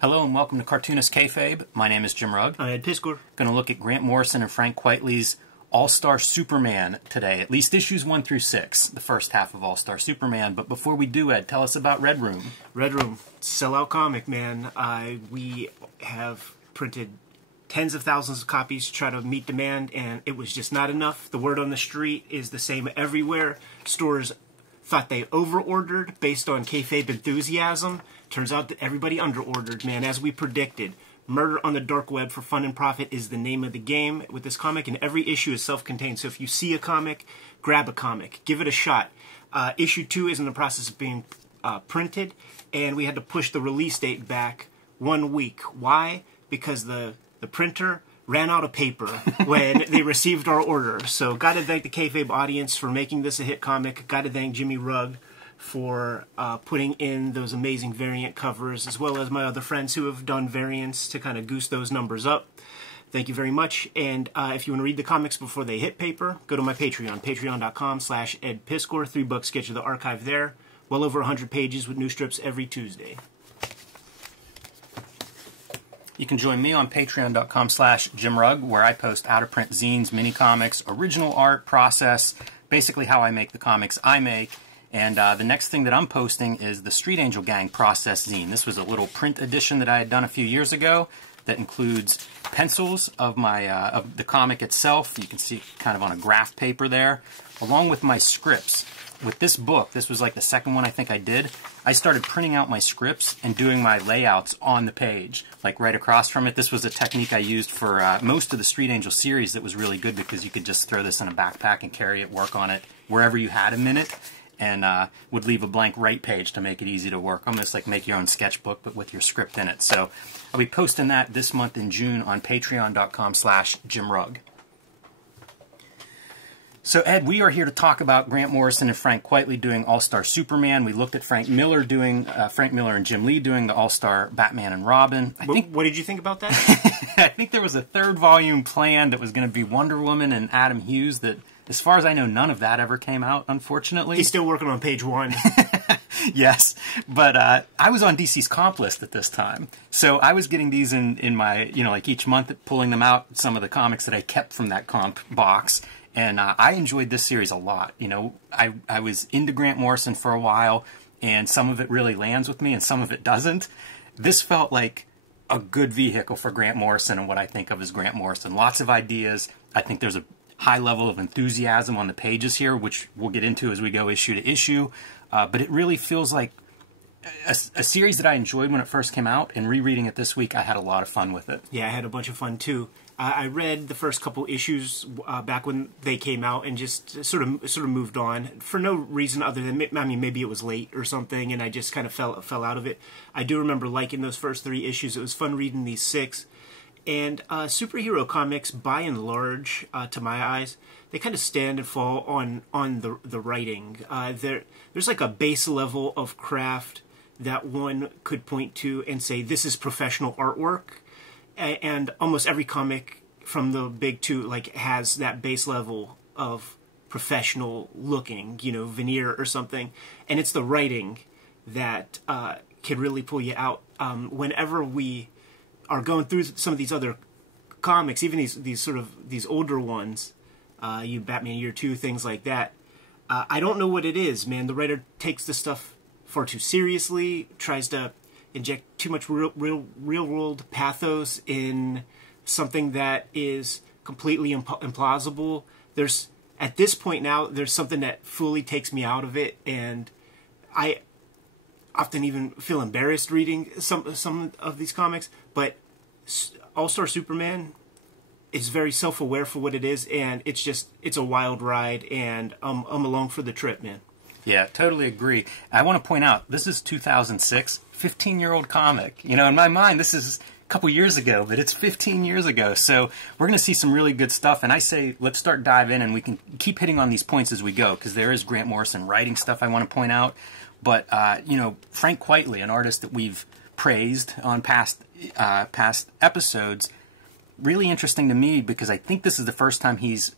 Hello and welcome to Cartoonist Kayfabe. My name is Jim Rugg. I'm Ed Piskor. Going to look at Grant Morrison and Frank Quitely's All-Star Superman today, at least issues 1 through 6, the first half of All-Star Superman. But before we do, Ed, tell us about Red Room. Red Room, sellout comic, man. We have printed tens of thousands of copies to try to meet demand, and it was just not enough. The word on the street is the same everywhere. Stores thought they over-ordered based on kayfabe enthusiasm. Turns out that everybody under-ordered, man, as we predicted. Murder on the dark web for fun and profit is the name of the game with this comic, and every issue is self-contained. So if you see a comic, grab a comic. Give it a shot. Issue 2 is in the process of being printed, and we had to push the release date back 1 week. Why? Because the printer ran out of paper when they received our order. So got to thank the Kayfabe audience for making this a hit comic. Got to thank Jimmy Rugg for putting in those amazing variant covers, as well as my other friends who have done variants to kind of goose those numbers up. Thank you very much. And if you want to read the comics before they hit paper, go to my Patreon, patreon.com/EdPiskor. $3 gets you the archive there. Well over 100 pages with new strips every Tuesday. You can join me on patreon.com/JimRugg, where I post out-of-print zines, mini-comics, original art, process, basically how I make the comics I make. And the next thing that I'm posting is the Street Angel Gang process zine. This was a little print edition that I had done a few years ago that includes pencils of my of the comic itself. You can see kind of on a graph paper there, along with my scripts. With this book, this was like the second one I think I did, I started printing out my scripts and doing my layouts on the page, like right across from it. This was a technique I used for most of the Street Angel series that was really good because you could just throw this in a backpack and carry it, work on it wherever you had a minute, and would leave a blank right page to make it easy to work. Almost like make your own sketchbook, but with your script in it. So I'll be posting that this month in June on patreon.com/JimRugg. So, Ed, we are here to talk about Grant Morrison and Frank Quitely doing All-Star Superman. We looked at Frank Miller and Jim Lee doing the All-Star Batman and Robin. What did you think about that? I think there was a third volume planned that was going to be Wonder Woman and Adam Hughes that, as far as I know, none of that ever came out, unfortunately. He's still working on page 1. Yes, but I was on DC's comp list at this time. So I was getting these in my, like each month, pulling them out, some of the comics that I kept from that comp box. And I enjoyed this series a lot. I was into Grant Morrison for a while, and some of it really lands with me and some of it doesn't. This felt like a good vehicle for Grant Morrison and what I think of as Grant Morrison. Lots of ideas. I think there's a high level of enthusiasm on the pages here, which we'll get into as we go issue to issue. But it really feels like a series that I enjoyed when it first came out, and rereading it this week, I had a lot of fun with it. Yeah, I had a bunch of fun too. I read the first couple issues back when they came out and just sort of moved on for no reason other than, maybe it was late or something, and I just kind of fell out of it. I do remember liking those first 3 issues. It was fun reading these 6. And superhero comics, by and large, to my eyes, they kind of stand and fall on the writing. There's like a base level of craft that one could point to and say, this is professional artwork. And almost every comic from the big 2 has that base level of professional looking, veneer or something. And it's the writing that can really pull you out. Whenever we are going through some of these other comics, even these older ones, Batman Year 2, things like that, I don't know what it is, man. The writer takes the stuff far too seriously, tries to inject too much real world pathos in something that is completely implausible. At this point now, there's something that fully takes me out of it, and I often even feel embarrassed reading some of these comics. But All-Star Superman is very self-aware for what it is, and it's a wild ride, and I'm along for the trip, man. Yeah, totally agree. I want to point out, this is 2006, 15-year-old comic. In my mind, this is a couple years ago, but it's 15 years ago. So we're going to see some really good stuff. And I say, let's start dive in, and we can keep hitting on these points as we go, because there is Grant Morrison writing stuff I want to point out. But, Frank Quitely, an artist that we've praised on past episodes, really interesting to me because I think this is the first time he's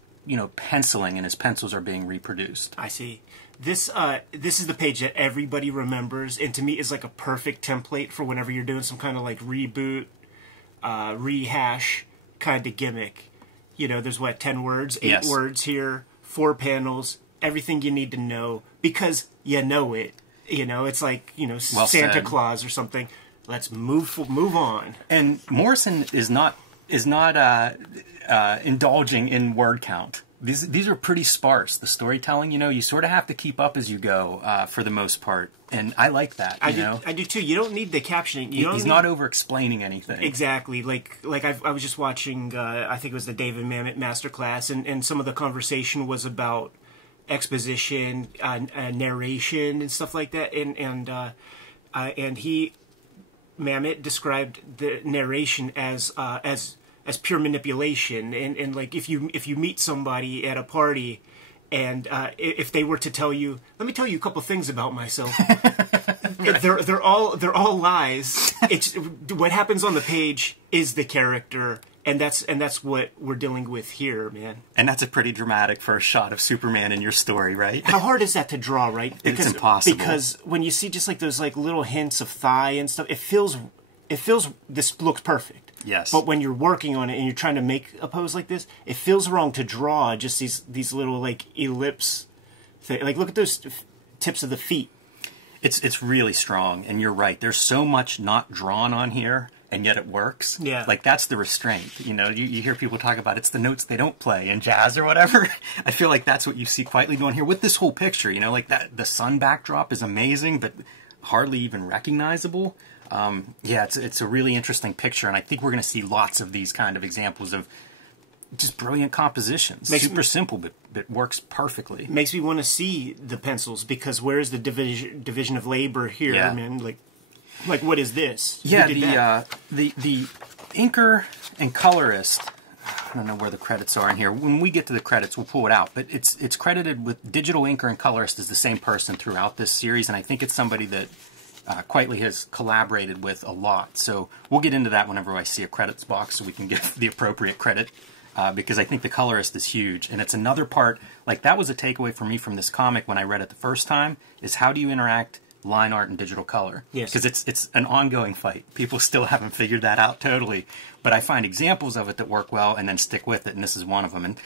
penciling, and his pencils are being reproduced. I see. This is the page that everybody remembers, and to me is like a perfect template for whenever you're doing some kind of like reboot, rehash kind of gimmick. There's 10 words, 8 words here, 4 panels, everything you need to know because you know it. It's like well Santa said. Claus or something. Let's move on. And Morrison is not indulging in word count. These are pretty sparse. The storytelling, you sort of have to keep up as you go for the most part, and I like that. I do too. You don't need the captioning. He's not over-explaining anything. Exactly. Like I was just watching. I think it was the David Mamet masterclass, and some of the conversation was about exposition, narration, and stuff like that. And Mamet described the narration as pure manipulation, and like if you meet somebody at a party, and if they were to tell you, let me tell you a couple things about myself, they're all lies. It's what happens on the page is the character, and that's what we're dealing with here, man. And that's a pretty dramatic first shot of Superman in your story, right? How hard is that to draw, right? It's impossible. Because when you see just like those like little hints of thigh and stuff, it feels this looks perfect. Yes. But when you're working on it and you're trying to make a pose like this, it feels wrong to draw just these little like ellipse thing. Like look at those tips of the feet. It's really strong, and you're right. There's so much not drawn on here, and yet it works. Yeah. Like that's the restraint. You hear people talk about it's the notes they don't play in jazz or whatever. I feel like that's what you see quietly going here with this whole picture. Like that the sun backdrop is amazing, but hardly even recognizable. Yeah, it's a really interesting picture, and I think we're going to see lots of these kind of examples of just brilliant compositions. Super simple, but works perfectly. Makes me want to see the pencils, because where's the division of labor here? Yeah. I mean, like what is this? Yeah, the inker and colorist. I don't know where the credits are in here. When we get to the credits, we'll pull it out. But it's credited with digital inker and colorist as the same person throughout this series, and I think it's somebody that Quietly has collaborated with a lot. So we'll get into that whenever I see a credits box so we can give the appropriate credit, because I think the colorist is huge. And it's another part, like that was a takeaway for me from this comic when I read it the first time, is how do you interact line art and digital color? Yes. Because it's an ongoing fight. People still haven't figured that out totally. But I find examples of it that work well and then stick with it, and this is one of them. And,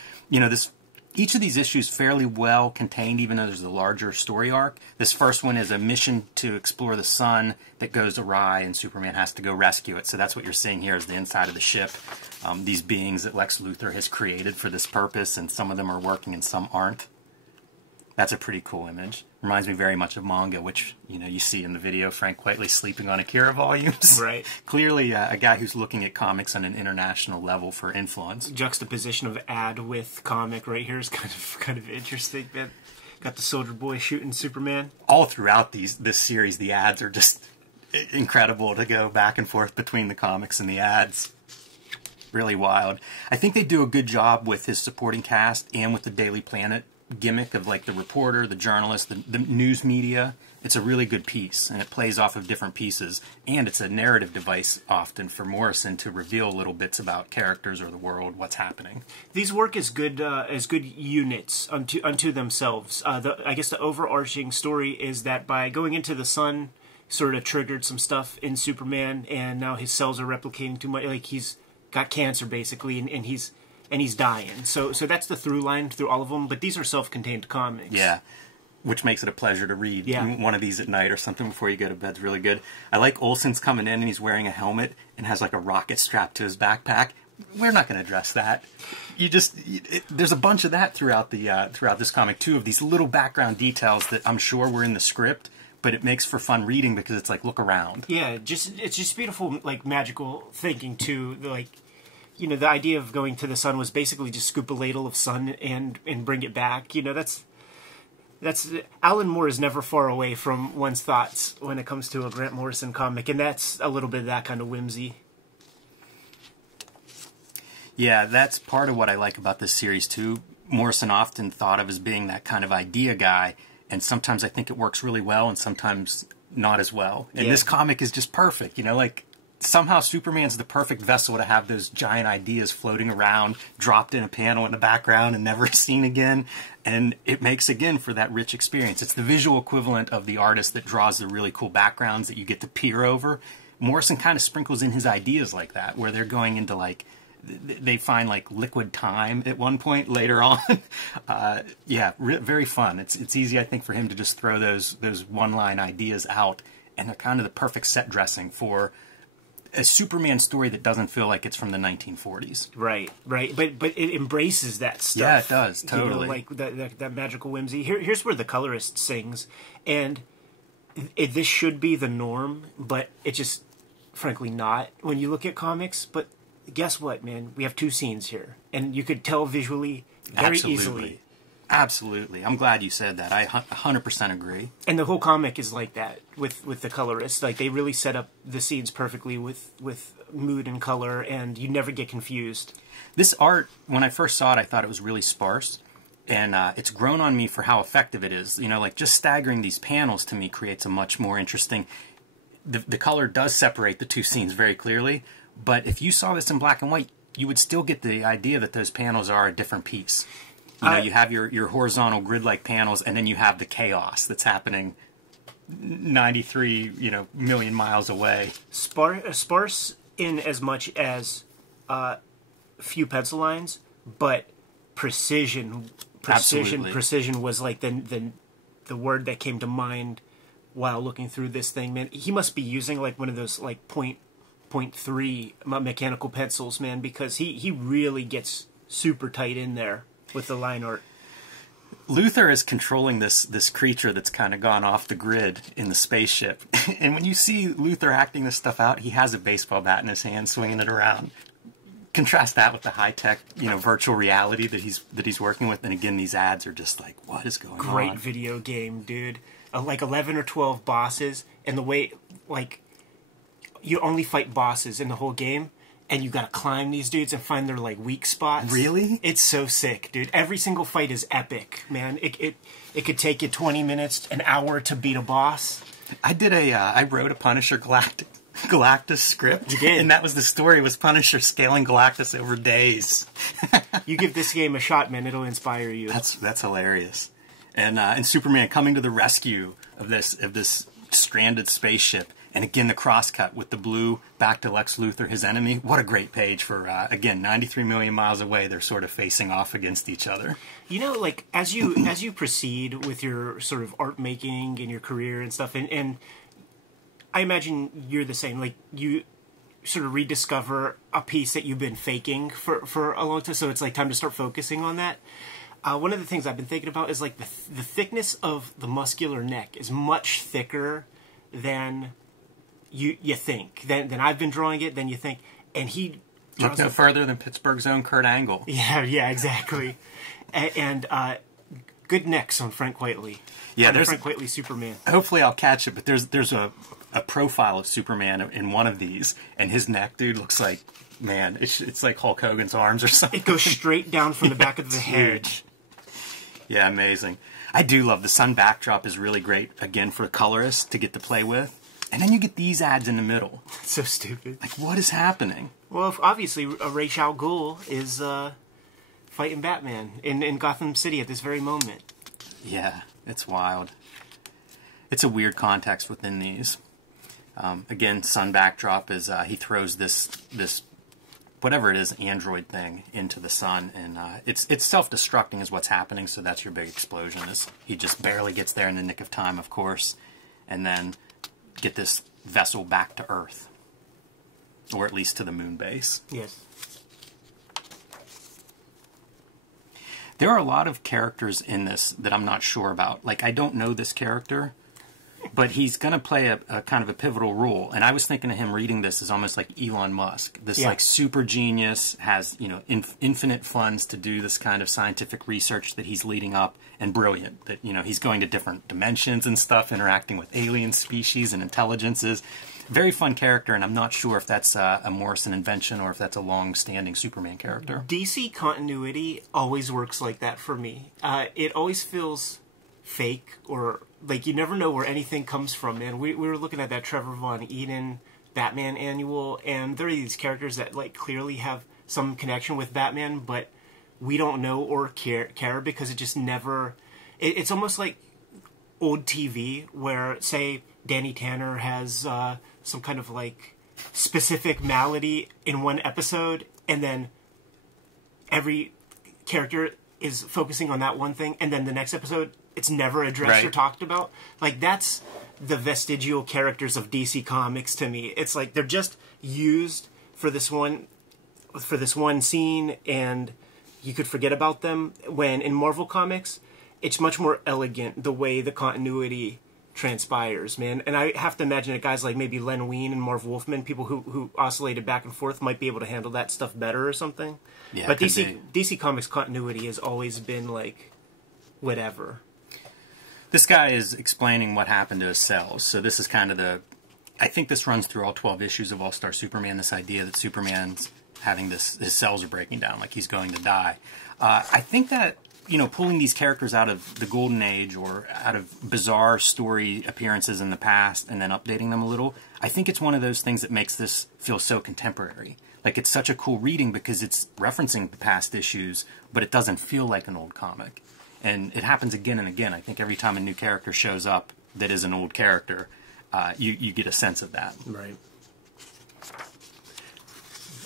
each of these issues fairly well contained, even though there's a larger story arc. This first one is a mission to explore the sun that goes awry, and Superman has to go rescue it. So that's what you're seeing here is the inside of the ship. These beings that Lex Luthor has created for this purpose, and some of them are working and some aren't. That's a pretty cool image. Reminds me very much of manga, which, you see in the video, Frank Whiteley sleeping on Akira volumes. Right. Clearly a guy who's looking at comics on an international level for influence. Juxtaposition of ad with comic right here is kind of interesting. Man. Got the Soldier Boy shooting Superman. All throughout this series, the ads are just incredible to go back and forth between the comics and the ads. Really wild. I think they do a good job with his supporting cast and with the Daily Planet gimmick of like the reporter, the journalist, the news media. It's a really good piece, and it plays off of different pieces, and it's a narrative device often for Morrison to reveal little bits about characters or the world, what's happening. These work as good units unto themselves. I guess the overarching story is that by going into the sun, sort of triggered some stuff in Superman, and now his cells are replicating too much. Like he's got cancer basically, and he's dying. So that's the through line through all of them, but these are self-contained comics. Yeah, which makes it a pleasure to read. Yeah. One of these at night or something before you go to bed's really good. I like Olsen's coming in and he's wearing a helmet and has like a rocket strapped to his backpack. We're not going to address that. There's a bunch of that throughout this comic too, of these little background details that I'm sure were in the script, but it makes for fun reading because it's like, look around. Yeah, it's just beautiful, like magical thinking too. Like, the idea of going to the sun was basically just scoop a ladle of sun and bring it back. That's Alan Moore is never far away from one's thoughts when it comes to a Grant Morrison comic, and that's a little bit of that kind of whimsy. Yeah, that's part of what I like about this series too. Morrison often thought of as being that kind of idea guy, and sometimes I think it works really well and sometimes not as well. And this comic is just perfect, like somehow Superman's the perfect vessel to have those giant ideas floating around, dropped in a panel in the background and never seen again. And it makes, again, for that rich experience. It's the visual equivalent of the artist that draws the really cool backgrounds that you get to peer over. Morrison kind of sprinkles in his ideas like that, where they're going into, like, they find, like, liquid time at one point later on. Yeah, very fun. It's easy, I think, for him to just throw those one-line ideas out, and they're kind of the perfect set dressing for a Superman story that doesn't feel like it's from the 1940s. Right. But it embraces that stuff. Yeah, it does, totally. You know, like that magical whimsy. Here's where the colorist sings, and this should be the norm, but it's just, frankly, not when you look at comics. But guess what, man? We have two scenes here, and you could tell visually very easily. Absolutely. I'm glad you said that. I 100% agree. And the whole comic is like that with the colorist. Like, they really set up the scenes perfectly with mood and color, and you never get confused. This art, when I first saw it, I thought it was really sparse. And it's grown on me for how effective it is. You know, like, just staggering these panels to me creates a much more interesting... The color does separate the two scenes very clearly, but if you saw this in black and white, you would still get the idea that those panels are a different piece. You know, you have your horizontal grid-like panels, and then you have the chaos that's happening 93, million miles away. Sparse in as much as few pencil lines, but precision. Absolutely. Precision was like the word that came to mind while looking through this thing, man. He must be using like one of those like .3 mechanical pencils, man, because he really gets super tight in there with the line art. Luthor is controlling this creature that's kind of gone off the grid in the spaceship. And when you see Luthor acting this stuff out, he has a baseball bat in his hand, swinging it around. Contrast that with the high-tech, virtual reality that he's working with. And again, these ads are just like, what is going on? Great video game, dude. Like 11 or 12 bosses, and the way, like, you only fight bosses in the whole game, and you gotta climb these dudes and find their, like, weak spots. Really? It's so sick, dude. Every single fight is epic, man. It could take you 20 minutes, an hour to beat a boss. I wrote a Punisher Galactus script. You did? And that was the story, was Punisher scaling Galactus over days. You give this game a shot, man. It'll inspire you. That's hilarious. And Superman coming to the rescue of this stranded spaceship. And again, the crosscut with the blue back to Lex Luthor, his enemy. What a great page for, again, 93 million miles away, they're sort of facing off against each other. You know, like, as you proceed with your sort of art making and your career and stuff, and I imagine you're the same. Like, you sort of rediscover a piece that you've been faking for a long time, so it's like time to start focusing on that. One of the things I've been thinking about is, like, the thickness of the muscular neck is much thicker than you think. Then I've been drawing it, than you think. And he Look no further than Pittsburgh's own Kurt Angle. Yeah, exactly. and good necks on Frank Whiteley. Yeah, there's Frank Whiteley Superman. Hopefully I'll catch it, but there's a profile of Superman in one of these, and his neck, dude, looks like, man, it's like Hulk Hogan's arms or something. It goes straight down from the back of the head. Huge. Yeah, amazing. I do love the sun backdrop is really great, again, for a colorist to get to play with. And then you get these ads in the middle. So stupid. Like, what is happening? Well, obviously, Ra's al Ghul is fighting Batman in Gotham City at this very moment. Yeah, it's wild. It's a weird context within these. Again, sun backdrop is he throws this whatever it is, android thing into the sun, and it's self-destructing is what's happening, so that's your big explosion. He just barely gets there in the nick of time, of course, and then get this vessel back to Earth. Or at least to the moon base. Yes. There are a lot of characters in this that I'm not sure about. Like, I don't know this character, but he's going to play a kind of a pivotal role. And I was thinking of him reading this as almost like Elon Musk. This, like, super genius, has, infinite funds to do this kind of scientific research that he's leading up, and brilliant. That, he's going to different dimensions and stuff, interacting with alien species and intelligences. Very fun character, and I'm not sure if that's a Morrison invention or if that's a long-standing Superman character. DC continuity always works like that for me. It always feels fake, or like you never know where anything comes from, man. We were looking at that Trevor Von Eden Batman annual, and there are these characters that like clearly have some connection with Batman, but we don't know or care because it just never. It's almost like old TV where, say, Danny Tanner has some kind of like specific malady in one episode, and then every character is focusing on that one thing, and then the next episode it's never addressed or talked about. Like, that's the vestigial characters of DC Comics to me. It's like they're just used for this one scene, and you could forget about them. When in Marvel Comics, it's much more elegant the way the continuity transpires, man. And I have to imagine that guys like maybe Len Wein and Marv Wolfman, people who oscillated back and forth, might be able to handle that stuff better or something. Yeah, but DC Comics continuity has always been like whatever. This guy is explaining what happened to his cells. So this is kind of I think this runs through all 12 issues of All-Star Superman, this idea that Superman's having his cells are breaking down, like he's going to die. I think that, pulling these characters out of the Golden Age or out of bizarre story appearances in the past and then updating them a little, I think it's one of those things that makes this feel so contemporary. Like, it's such a cool reading because it's referencing the past issues, but it doesn't feel like an old comic. And it happens again and again. I think every time a new character shows up that is an old character, you get a sense of that. Right.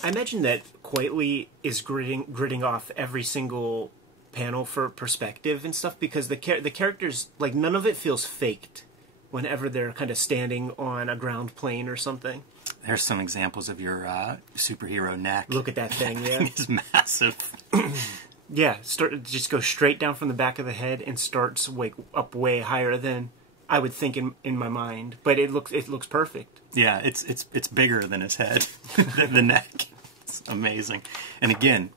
I imagine that Quitely is gridding off every single panel for perspective and stuff, because the characters, like, none of it feels faked whenever they're kind of standing on a ground plane or something. There's some examples of your superhero neck. Look at that thing, yeah. It's massive. Yeah, just go straight down from the back of the head and starts up way higher than I would think in my mind. But it looks perfect. Yeah, it's bigger than his head, the neck. It's amazing. And again,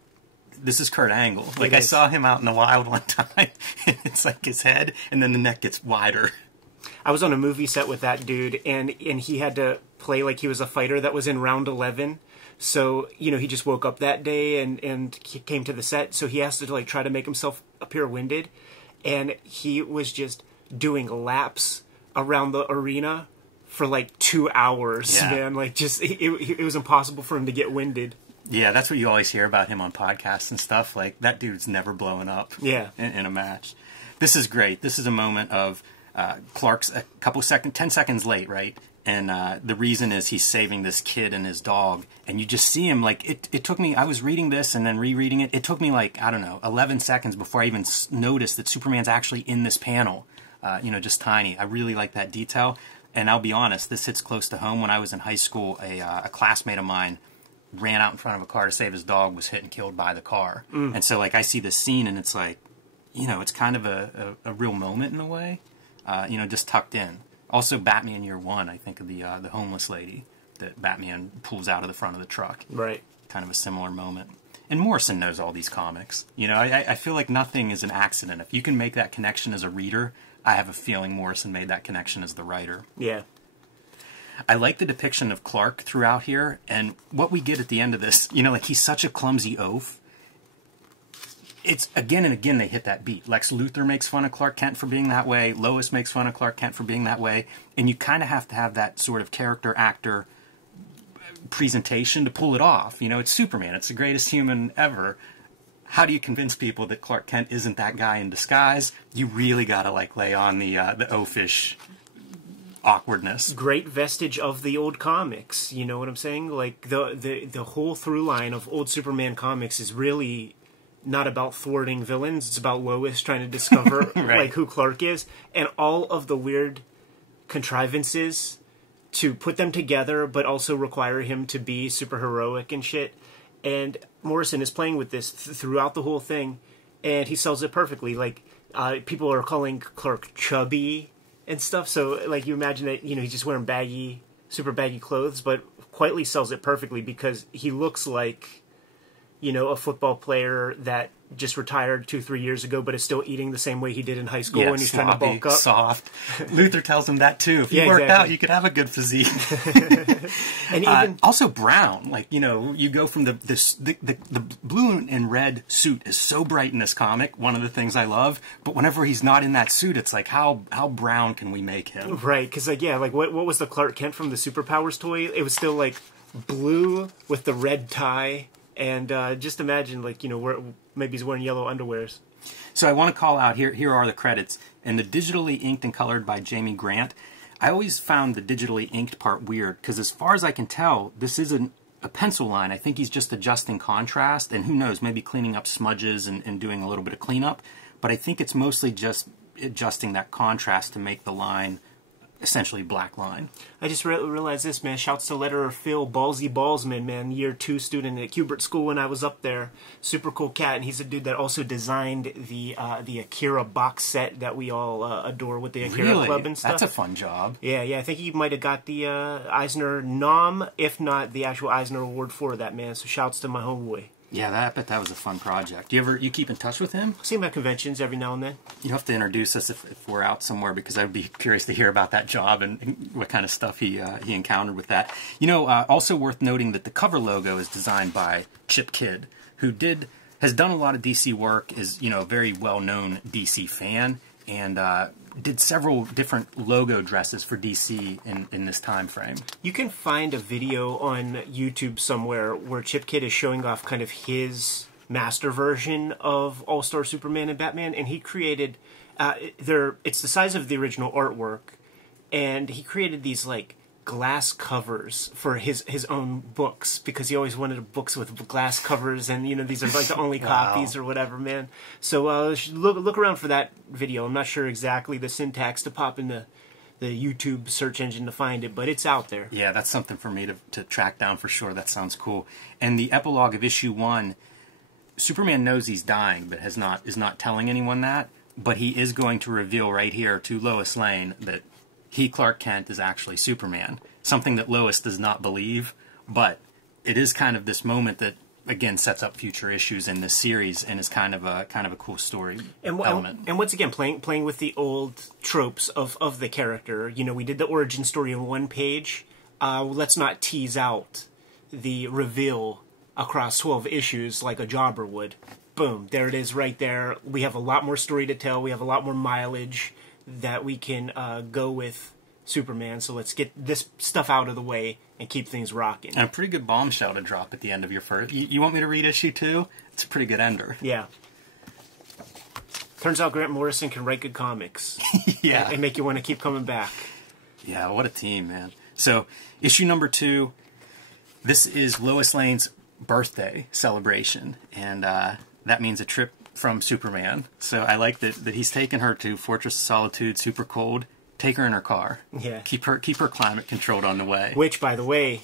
this is Kurt Angle. Like, I saw him out in the wild one time, and it's like his head, and then the neck gets wider. I was on a movie set with that dude, and he had to play like he was a fighter that was in round 11. So, he just woke up that day and came to the set, so he has to like try to make himself appear winded, and he was just doing laps around the arena for like 2 hours, man. Like, just it was impossible for him to get winded. Yeah, that's what you always hear about him on podcasts and stuff. Like, that dude's never blowing up in a match. This is great. This is a moment of Clark's a couple 10 seconds late, right? And the reason is he's saving this kid and his dog. And you just see him, like, it took me, I was reading this and then rereading it. It took me, like, I don't know, 11 seconds before I even noticed that Superman's actually in this panel. Just tiny. I really like that detail. And I'll be honest, this hits close to home. When I was in high school, a classmate of mine ran out in front of a car to save his dog, was hit and killed by the car. And so, like, I see this scene and it's like, it's kind of a real moment in a way, just tucked in. Also, Batman Year One, I think of the homeless lady that Batman pulls out of the front of the truck. Right. Kind of a similar moment. And Morrison knows all these comics. I feel like nothing is an accident. If you can make that connection as a reader, I have a feeling Morrison made that connection as the writer. Yeah. I like the depiction of Clark throughout here, and what we get at the end of this, like, he's such a clumsy oaf. It's again and again they hit that beat. Lex Luthor makes fun of Clark Kent for being that way. Lois makes fun of Clark Kent for being that way. And you kind of have to have that sort of character actor presentation to pull it oaf. It's Superman. It's the greatest human ever. How do you convince people that Clark Kent isn't that guy in disguise? You really got to, like, lay on the oafish awkwardness. Great vestige of the old comics. You know what I'm saying? Like, the whole through line of old Superman comics is really not about thwarting villains. It's about Lois trying to discover right. like who Clark is, and all of the weird contrivances to put them together, but also require him to be super heroic and shit. And Morrison is playing with this throughout the whole thing, and he sells it perfectly. Like, people are calling Clark chubby and stuff, so like you imagine that he's just wearing super baggy clothes, but Quitely sells it perfectly because he looks like a football player that just retired 2-3 years ago, but is still eating the same way he did in high school when he's trying to bulk up. Soft. Luthor tells him that too. If you worked out, you could have a good physique. And even also brown, like you go from the blue and red suit is so bright in this comic. One of the things I love, but whenever he's not in that suit, it's like how brown can we make him? Right? Because what was the Clark Kent from the Superpowers toy? It was still like blue with the red tie. And just imagine, maybe he's wearing yellow underwears. So I want to call out, here are the credits. And the digitally inked and colored by Jamie Grant. I always found the digitally inked part weird, because as far as I can tell, this isn't a pencil line. I think he's just adjusting contrast, and who knows, maybe cleaning up smudges and doing a little bit of cleanup. But I think it's mostly just adjusting that contrast to make the line essentially black line. I just realized this, man. Shouts to letterer Phil Ballsy Ballsman, man. Year 2 student at Kubert School when I was up there. Super cool cat, and he's a dude that also designed the Akira box set that we all adore with the Akira Club and stuff. That's a fun job. Yeah. I think he might have got the Eisner nom, if not the actual Eisner Award for that, man. So shouts to my homeboy. Yeah, I bet that was a fun project. You keep in touch with him? See him at conventions every now and then. You have to introduce us if we're out somewhere, because I'd be curious to hear about that job and what kind of stuff he encountered with that. Also worth noting that the cover logo is designed by Chip Kidd, who has done a lot of DC work, is a very well-known DC fan, and did several different logo dresses for DC in this time frame. You can find a video on YouTube somewhere where Chip Kidd is showing off kind of his master version of All-Star Superman and Batman, and he created it's the size of the original artwork, and he created these glass covers for his own books, because he always wanted books with glass covers, and these are the only copies or whatever, man. So look around for that video. I'm not sure exactly the syntax to pop in the YouTube search engine to find it, but it's out there. Yeah, that's something for me to track down for sure. That sounds cool. And the epilogue of issue 1, Superman knows he's dying, but is not telling anyone that, but he is going to reveal right here to Lois Lane that he, Clark Kent, is actually Superman. Something that Lois does not believe, but it is kind of this moment that, again, sets up future issues in this series and is kind of a cool story element. And once again, playing with the old tropes of the character. We did the origin story in one page. Let's not tease out the reveal across 12 issues like a jobber would. Boom, there it is right there. We have a lot more story to tell. We have a lot more mileage that we can go with Superman, so let's get this stuff out of the way and keep things rocking. And a pretty good bombshell to drop at the end of your first. You want me to read issue 2? It's a pretty good ender. Yeah. Turns out Grant Morrison can write good comics. Yeah. And make you want to keep coming back. Yeah, what a team, man. So, issue number 2, this is Lois Lane's birthday celebration, and that means a trip from Superman. So I like that he's taking her to Fortress of Solitude, super cold. Take her in her car. Yeah. Keep her climate controlled on the way. Which, by the way,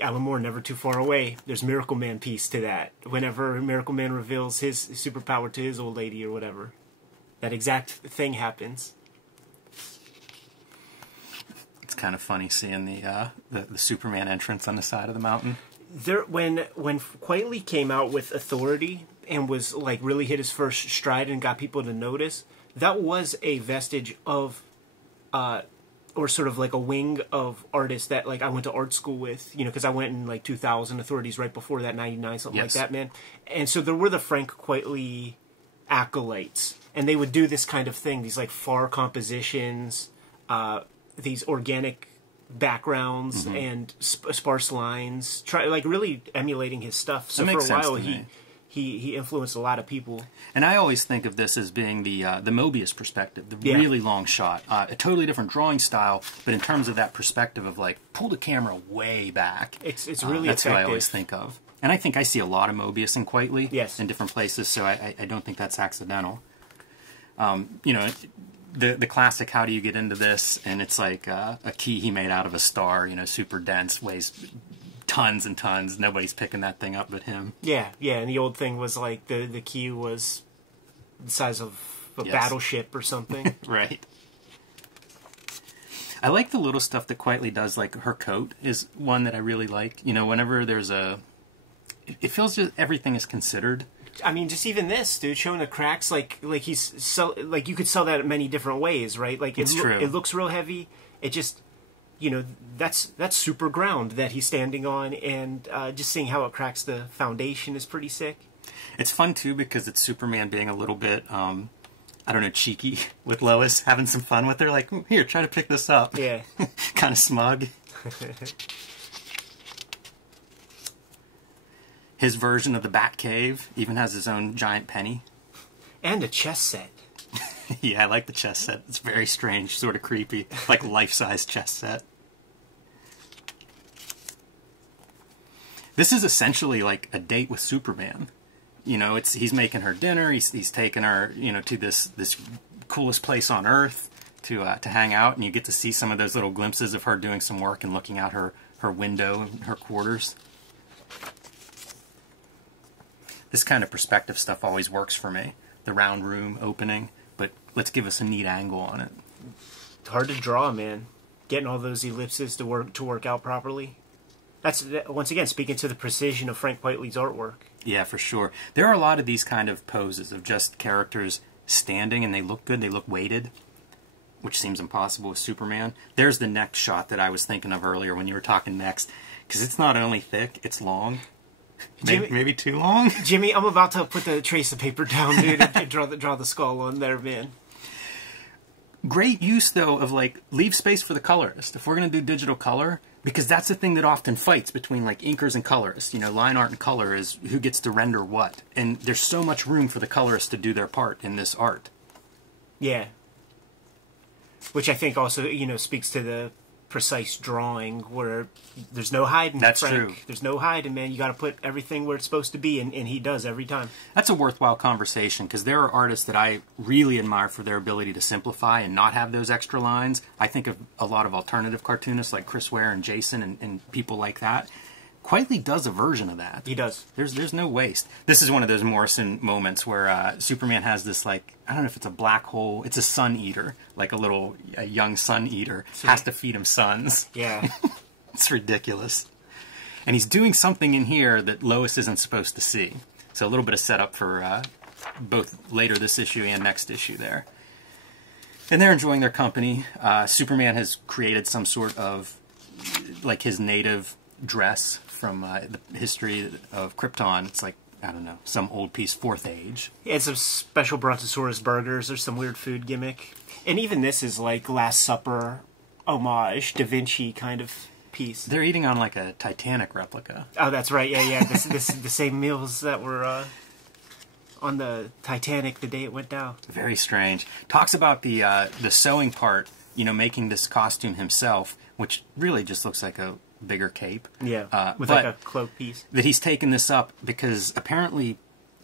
Alan Moore, never too far away. There's Miracle Man piece to that. Whenever Miracle Man reveals his superpower to his old lady or whatever, that exact thing happens. It's kind of funny seeing the Superman entrance on the side of the mountain. When Quietly came out with Authority and was really hit his first stride and got people to notice, that was a vestige of or sort of like a wing of artists that I went to art school with, because I went in 2000, Authorities right before that, 99, something like that, man. And so there were the Frank Quitely acolytes, and they would do this kind of thing, these far compositions, these organic backgrounds and sparse lines, really emulating his stuff. So for a while he influenced a lot of people. And I always think of this as being the Mobius perspective, the really long shot. A totally different drawing style, but in terms of that perspective of pull the camera way back. It's really that's effective. what I always think of. And I think I see a lot of Mobius in Quitely in different places, so I don't think that's accidental. The classic, how do you get into this? And it's like a key he made out of a star, super dense, weighs tons and tons. Nobody's picking that thing up but him. Yeah, and the old thing was the key was the size of a battleship or something. Right. I like the little stuff that Quietly does, her coat is one that I really like. Whenever there's it feels just everything is considered. I mean, just even this, dude, showing the cracks, like you could sell that many different ways, right? Like It's true. It looks real heavy. It just, you know, that's super ground that he's standing on, and just seeing how it cracks the foundation is pretty sick. It's fun too because it's Superman being a little bit, I don't know, cheeky with Lois, having some fun with her. Like, here, try to pick this up. Yeah. Kind of smug. His version of the Batcave even has his own giant penny. And a chess set. Yeah, I like the chess set. It's very strange, sort of creepy. Like life-size chess set. This is essentially like a date with Superman. You know, he's making her dinner. He's taking her, you know, to this coolest place on Earth to hang out, and you get to see some of those little glimpses of her doing some work and looking out her window, her quarters. This kind of perspective stuff always works for me. The round room opening, but let's give us a neat angle on it. It's hard to draw, man. Getting all those ellipses to work out properly. That's, once again, speaking to the precision of Frank Whiteley's artwork. Yeah, for sure. There are a lot of these kind of poses of just characters standing, and they look good, they look weighted, which seems impossible with Superman. There's the neck shot that I was thinking of earlier when you were talking next, because it's not only thick, it's long. Maybe too long? Jimmy, I'm about to put the trace of paper down, dude, and draw the skull on there, man. Great use, though, of, like, leave space for the colorist. If we're going to do digital color, because that's the thing that often fights between, like, inkers and colorists. You know, line art and color is who gets to render what. And there's so much room for the colorists to do their part in this art. Yeah. Which I think also, you know, speaks to the precise drawing where there's no hiding. That's Frank. true. There's no hiding, man. You got to put everything where it's supposed to be, and he does every time. That's a worthwhile conversation, because there are artists that I really admire for their ability to simplify and not have those extra lines. I think of a lot of alternative cartoonists like Chris Ware and Jason and people like that. Quietly does a version of that. He does. There's no waste. This is one of those Morrison moments where Superman has this, like, I don't know if it's a black hole, it's a sun eater, like a young sun eater, has to feed him suns. Yeah. It's ridiculous. And he's doing something in here that Lois isn't supposed to see. So a little bit of setup for both later this issue and next issue there. And they're enjoying their company. Superman has created some sort of, like, his native dress from the history of Krypton. It's like, I don't know, some old piece, 4th Age. He had some special Brontosaurus burgers or some weird food gimmick. And even this is like Last Supper, homage, Da Vinci kind of piece. They're eating on like a Titanic replica. Oh, that's right. Yeah. This is the same meals that were on the Titanic the day it went down. Very strange. Talks about the sewing part, you know, making this costume himself, which really just looks like a bigger cape. Yeah, with like a cloak piece. That he's taken this up because apparently,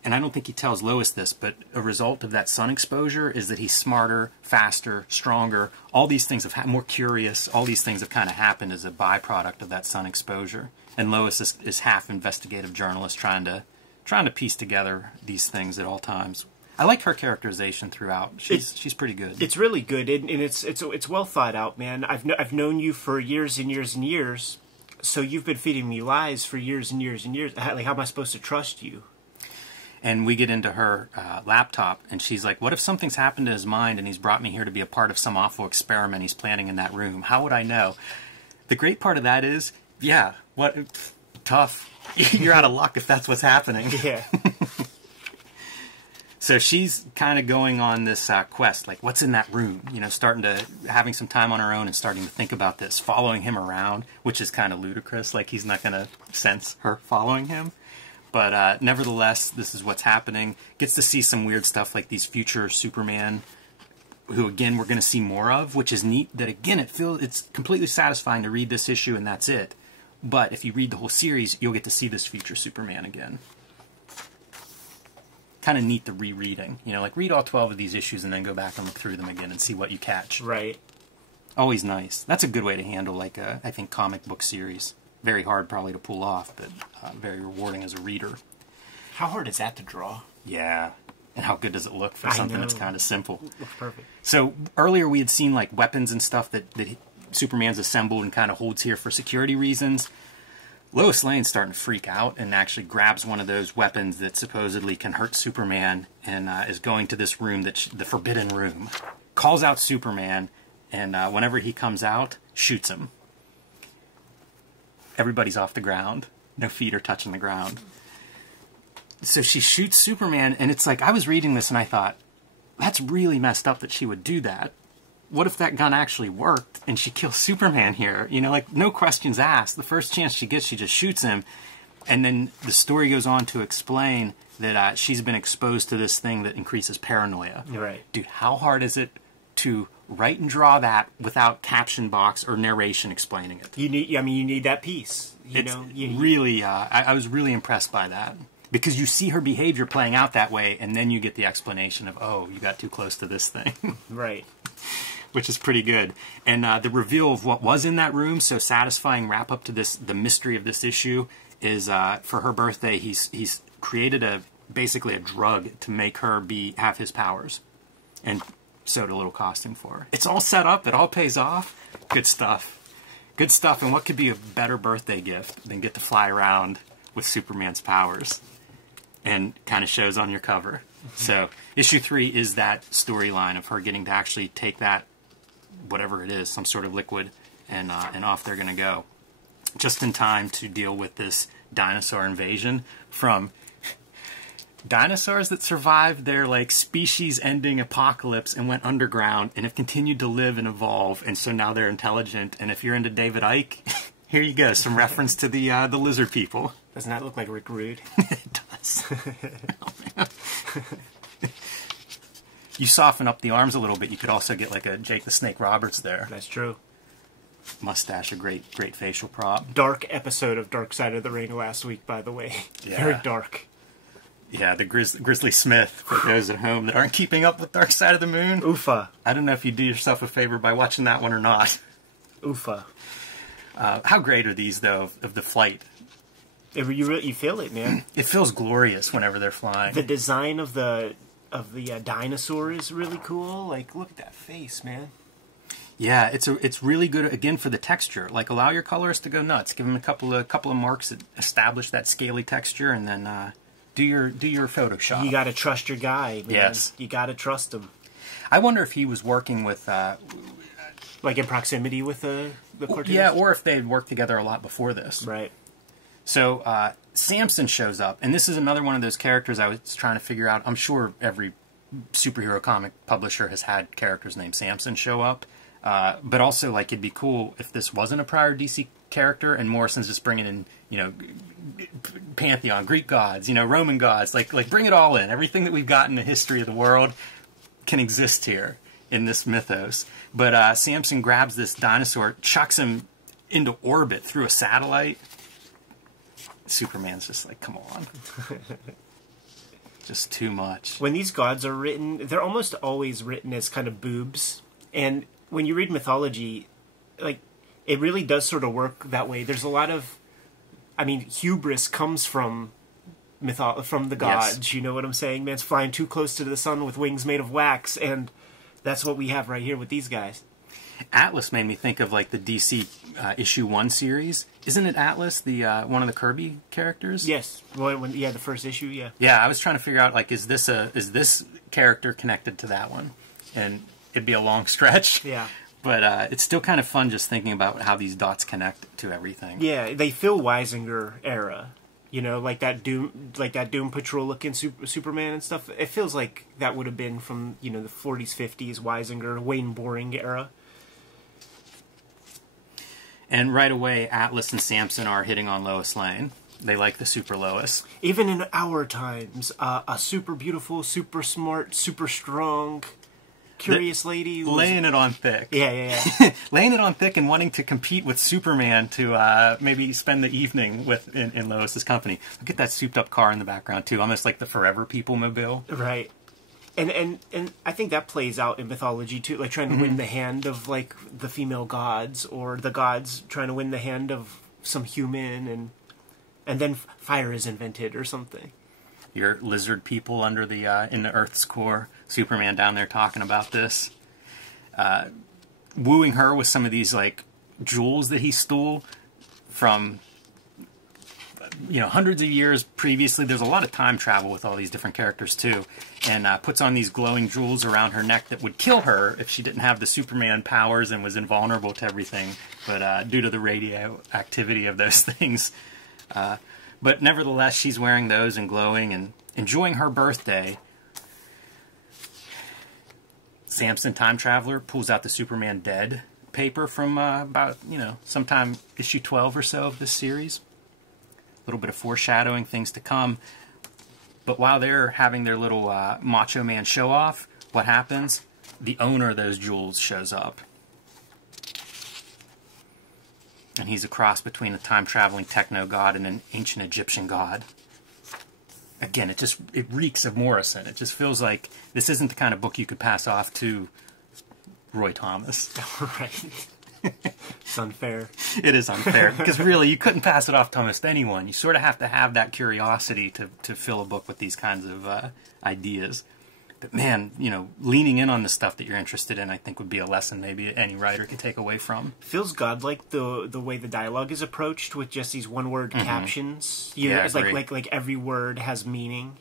and I don't think he tells Lois this, but a result of that sun exposure is that he's smarter, faster, stronger. All these things have more curious. All these things have kind of happened as a byproduct of that sun exposure. And Lois is half investigative journalist trying to piece together these things at all times. I like her characterization throughout. She's pretty good. It's really good, and it's well thought out, man. I've known you for years and years and years. So you've been feeding me lies for years and years and years. Like, how am I supposed to trust you? And we get into her laptop, and she's like, what if something's happened to his mind and he's brought me here to be a part of some awful experiment he's planning in that room? How would I know? The great part of that is, yeah, tough. You're out of luck if that's what's happening. Yeah. So she's kind of going on this quest, like, what's in that room? You know, having some time on her own and starting to think about this, following him around, which is kind of ludicrous. Like, he's not going to sense her following him. But nevertheless, this is what's happening. Gets to see some weird stuff like these future Superman, who, again, we're going to see more of, which is neat. That, again, it's completely satisfying to read this issue and that's it. But if you read the whole series, you'll get to see this future Superman again. Kind of neat the rereading. You know, like, read all 12 of these issues and then go back and look through them again and see what you catch. Right. Always nice. That's a good way to handle, like, I think, comic book series. Very hard, probably, to pull off, but very rewarding as a reader. How hard is that to draw? Yeah. And how good does it look for something that's kind of simple? It looks perfect. So, earlier we had seen, like, weapons and stuff that Superman's assembled and kind of holds here for security reasons. Lois Lane's starting to freak out and actually grabs one of those weapons that supposedly can hurt Superman and is going to this room, the Forbidden Room. Calls out Superman, and whenever he comes out, shoots him. Everybody's off the ground. No feet are touching the ground. So she shoots Superman, and it's like, I was reading this and I thought, that's really messed up that she would do that. What if that gun actually worked and she kills Superman here? You know, like, no questions asked. The first chance she gets, she just shoots him. And then the story goes on to explain that she's been exposed to this thing that increases paranoia. Right. Dude, how hard is it to write and draw that without caption box or narration explaining it? You need that piece. I was really impressed by that. Because you see her behavior playing out that way, and then you get the explanation of, oh, you got too close to this thing. Right. Which is pretty good. And the reveal of what was in that room, so satisfying wrap up to this, the mystery of this issue, is for her birthday, he's created basically a drug to make her have his powers. And sewed a little costume for her. It's all set up. It all pays off. Good stuff. Good stuff. And what could be a better birthday gift than get to fly around with Superman's powers? And kind of shows on your cover. So issue 3 is that storyline of her getting to actually take that, whatever it is, some sort of liquid, and off they're going to go. Just in time to deal with this dinosaur invasion from dinosaurs that survived their like species-ending apocalypse and went underground and have continued to live and evolve, and so now they're intelligent. And if you're into David Icke, here you go, some reference to the lizard people. Doesn't that look like Rick Rude? It does. Oh, man. You soften up the arms a little bit. You could also get like a Jake the Snake Roberts there. That's true. Mustache, a great facial prop. Dark episode of Dark Side of the Ring last week, by the way. Yeah. Very dark. Yeah, the Grizzly Smith, for those at home that aren't keeping up with Dark Side of the Moon. Oofa. I don't know if you do yourself a favor by watching that one or not. Oofa. How great are these, though, of the flight? You feel it, man. It feels glorious whenever they're flying. The design of the dinosaur is really cool. Like, look at that face, man. Yeah, it's really good again for the texture. Like, allow your colorist to go nuts. Give them a couple of marks that establish that scaly texture, and then do your Photoshop. You got to trust your guy, man. Yes, you got to trust him. I wonder if he was working with like in proximity with the cartoonist? Yeah, or if they had worked together a lot before this. Right. So Samson shows up, and this is another one of those characters I was trying to figure out. I'm sure every superhero comic publisher has had characters named Samson show up, but also like it'd be cool if this wasn't a prior DC character and Morrison's just bringing in, you know, pantheon, Greek gods, you know, Roman gods, like bring it all in. Everything that we've got in the history of the world can exist here in this mythos. But Samson grabs this dinosaur, chucks him into orbit through a satellite. Superman's just like, come on. Just too much. When these gods are written, they're almost always written as kind of boobs. And when you read mythology, like, it really does sort of work that way. There's a lot of, I mean, hubris comes from from the gods. Yes. You know what I'm saying? Man's flying too close to the sun with wings made of wax, and that's what we have right here with these guys. Atlas made me think of like the DC issue 1 series. Isn't it Atlas, the one of the Kirby characters? Yes. Yeah, the first issue. Yeah. Yeah, I was trying to figure out like, is this character connected to that one? And it'd be a long stretch. Yeah. But it's still kind of fun just thinking about how these dots connect to everything. Yeah, they feel Weisinger era. You know, like that Doom Patrol looking Superman and stuff. It feels like that would have been from, you know, the 40s, 50s, Weisinger, Wayne Boring era. And right away, Atlas and Samson are hitting on Lois Lane. They like the Super Lois. Even in our times, a super beautiful, super smart, super strong, curious lady. Laying it on thick. Yeah. Laying it on thick and wanting to compete with Superman to maybe spend the evening in Lois's company. Look at that souped-up car in the background, too. Almost like the Forever People mobile. Right. And I think that plays out in mythology too, like trying to win the hand of like the female gods, or the gods trying to win the hand of some human, and then fire is invented or something. Your lizard people under the in the Earth's core, Superman down there talking about this, wooing her with some of these like jewels that he stole from hundreds of years previously. There's a lot of time travel with all these different characters too, and puts on these glowing jewels around her neck that would kill her if she didn't have the Superman powers and was invulnerable to everything, but due to the radioactivity of those things. But nevertheless, she's wearing those and glowing and enjoying her birthday. Samson, time traveler, pulls out the Superman Dead paper from about, sometime issue 12 or so of this series. A little bit of foreshadowing, things to come. But while they're having their little Macho Man show-off, what happens? The owner of those jewels shows up. And he's a cross between a time-traveling techno-god and an ancient Egyptian god. Again, it reeks of Morrison. It just feels like this isn't the kind of book you could pass off to Roy Thomas. Right. It's unfair. It is unfair, because really, you couldn't pass it off to almost anyone. You sort of have to have that curiosity to fill a book with these kinds of ideas. But man, leaning in on the stuff that you're interested in, I think would be a lesson maybe any writer could take away from. Feels godlike the way the dialogue is approached with just these one-word captions. It's like every word has meaning.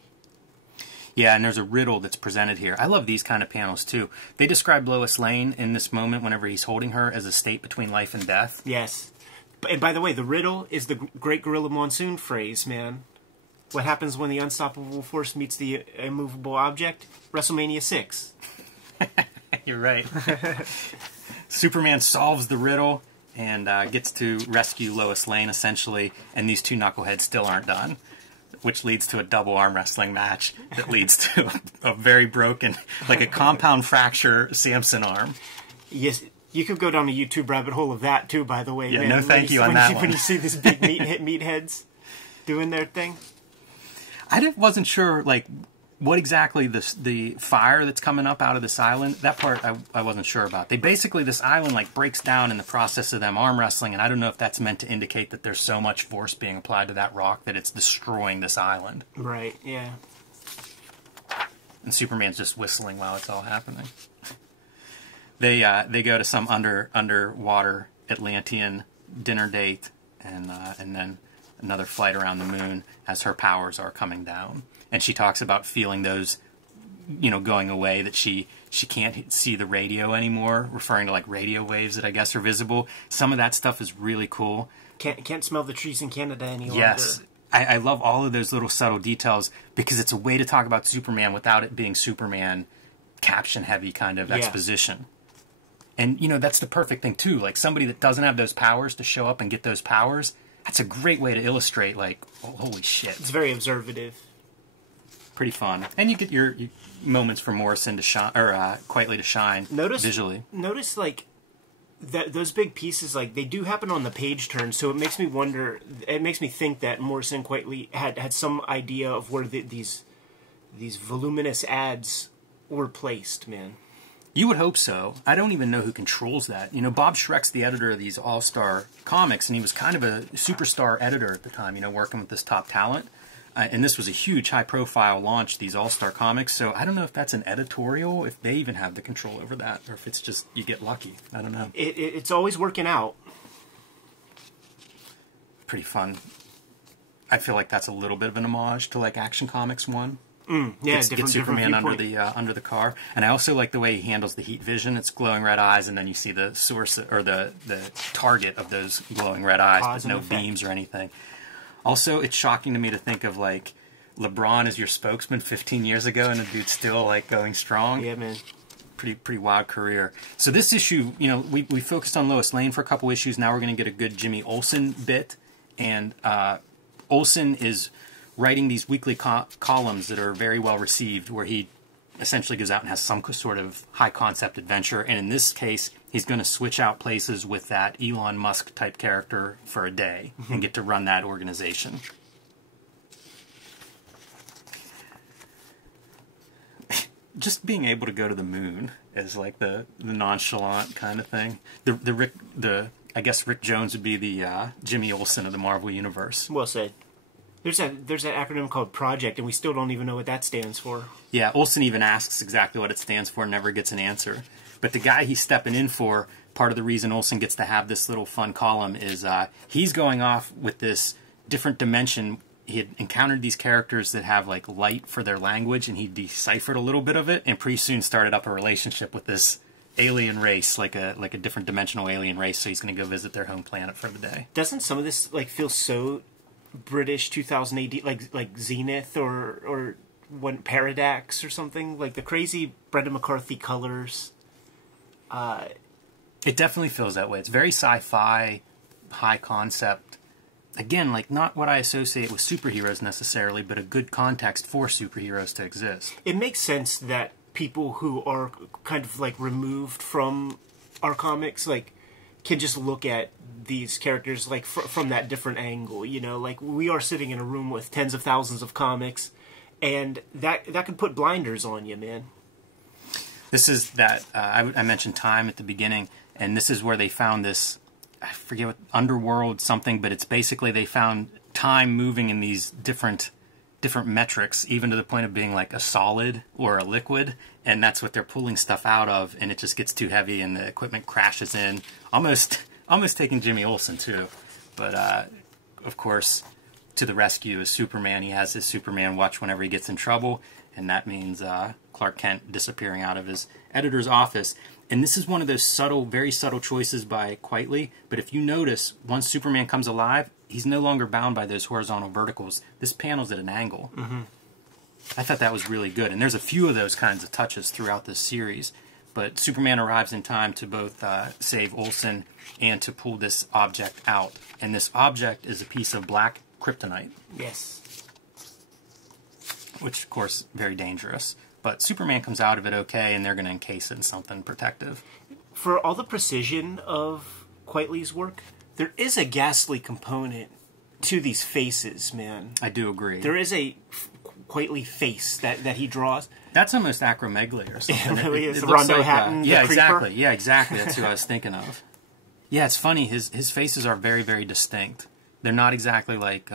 Yeah, and there's a riddle that's presented here. I love these kind of panels, too. They describe Lois Lane in this moment, whenever he's holding her, as a state between life and death. Yes. And by the way, the riddle is the Great Gorilla Monsoon phrase, man. What happens when the unstoppable force meets the immovable object? WrestleMania 6. You're right. Superman solves the riddle and gets to rescue Lois Lane, essentially, and these two knuckleheads still aren't done, which leads to a double arm wrestling match that leads to a very broken, like a compound fracture Samson arm. Yes, you could go down a YouTube rabbit hole of that, too, by the way. Yeah, man. no thank you on that one. When you see these big meatheads doing their thing. I wasn't sure, what exactly the fire that's coming up out of this island, that part I wasn't sure about. This island, breaks down in the process of them arm wrestling, and I don't know if that's meant to indicate that there's so much force being applied to that rock that it's destroying this island. Right, yeah. And Superman's just whistling while it's all happening. They go to some underwater Atlantean dinner date, and then another flight around the moon as her powers are coming down. And she talks about feeling those, going away, that she can't see the radio anymore, referring to radio waves that I guess are visible. Some of that stuff is really cool. Can't smell the trees in Canada any longer. Yes. I love all of those little subtle details, because it's a way to talk about Superman without it being Superman caption-heavy kind of exposition. And, that's the perfect thing, too. Somebody that doesn't have those powers to show up and get those powers, that's a great way to illustrate, oh, holy shit. It's very observative. Pretty fun. And you get your moments for Morrison to shine, or quietly to shine visually. Notice, that those big pieces, they do happen on the page turn, so it makes me wonder, it makes me think that Morrison quietly had some idea of where these voluminous ads were placed, man. You would hope so. I don't even know who controls that. Bob Schreck's the editor of these all-star comics, and he was kind of a superstar editor at the time, working with this top talent. And this was a huge, high-profile launch, these all-star comics, so I don't know if that's an editorial, if they even have the control over that, or if it's just you get lucky. I don't know. It's always working out. Pretty fun. I feel like that's a little bit of an homage to, Action Comics 1. Yeah, get Superman under the car, and I also like the way he handles the heat vision. It's glowing red eyes, and then you see the source or the target of those glowing red eyes, but no beams or anything. Also, it's shocking to me to think of LeBron as your spokesman 15 years ago, and the dude's still going strong. Yeah, man. Pretty wild career. So this issue, we focused on Lois Lane for a couple issues. Now we're going to get a good Jimmy Olsen bit, and Olsen is writing these weekly columns that are very well received, where he essentially goes out and has some sort of high concept adventure, and in this case he's going to switch out places with that Elon Musk type character for a day and get to run that organization. Just being able to go to the moon is the nonchalant kind of thing. I guess Rick Jones would be the Jimmy Olsen of the Marvel Universe. Well said. There's that acronym called Project, and we still don't even know what that stands for. Yeah, Olsen even asks exactly what it stands for and never gets an answer. But the guy he's stepping in for, part of the reason Olsen gets to have this little fun column is he's going off with this different dimension. He had encountered these characters that have like light for their language, and he deciphered a little bit of it, and pretty soon started up a relationship with this alien race, like a different dimensional alien race. So he's going to go visit their home planet for the day. Doesn't some of this like feel so British 2000 AD, like Zenith or when Paradax or something, like the crazy Brendan McCarthy colors? It definitely feels that way. It's very sci-fi, high concept. Again, like not what I associate with superheroes necessarily, but a good context for superheroes to exist. It makes sense that people who are kind of like removed from our comics, like, can just look at these characters like from that different angle. You know, like we are sitting in a room with tens of thousands of comics, and that could put blinders on you, man. This is that I mentioned time at the beginning, and this is where they found this. I forget what underworld something, but it's basically they found time moving in these different metrics, even to the point of being like a solid or a liquid, and that's what they're pulling stuff out of, and it just gets too heavy and the equipment crashes in, almost taking Jimmy Olsen too. But of course, to the rescue is Superman. He has his Superman watch whenever he gets in trouble, and that means Clark Kent disappearing out of his editor's office. And this is one of those subtle, very subtle choices by Quitely. But if you notice, once Superman comes alive, he's no longer bound by those horizontal verticals. This panel's at an angle. Mm-hmm. I thought that was really good. And there's a few of those kinds of touches throughout this series. But Superman arrives in time to both save Olsen and to pull this object out. And this object is a piece of black kryptonite. Yes. Which, of course, very dangerous. But Superman comes out of it okay, and they're going to encase it in something protective. For all the precision of Quitely's work, there is a ghastly component to these faces, man. I do agree. There is a Quitely face that he draws. That's almost acromegaly or something. It really is. It Rondo like, Hatton, yeah, the creeper. exactly. Yeah, exactly. That's who I was thinking of. Yeah, it's funny. His faces are very, very distinct. They're not exactly like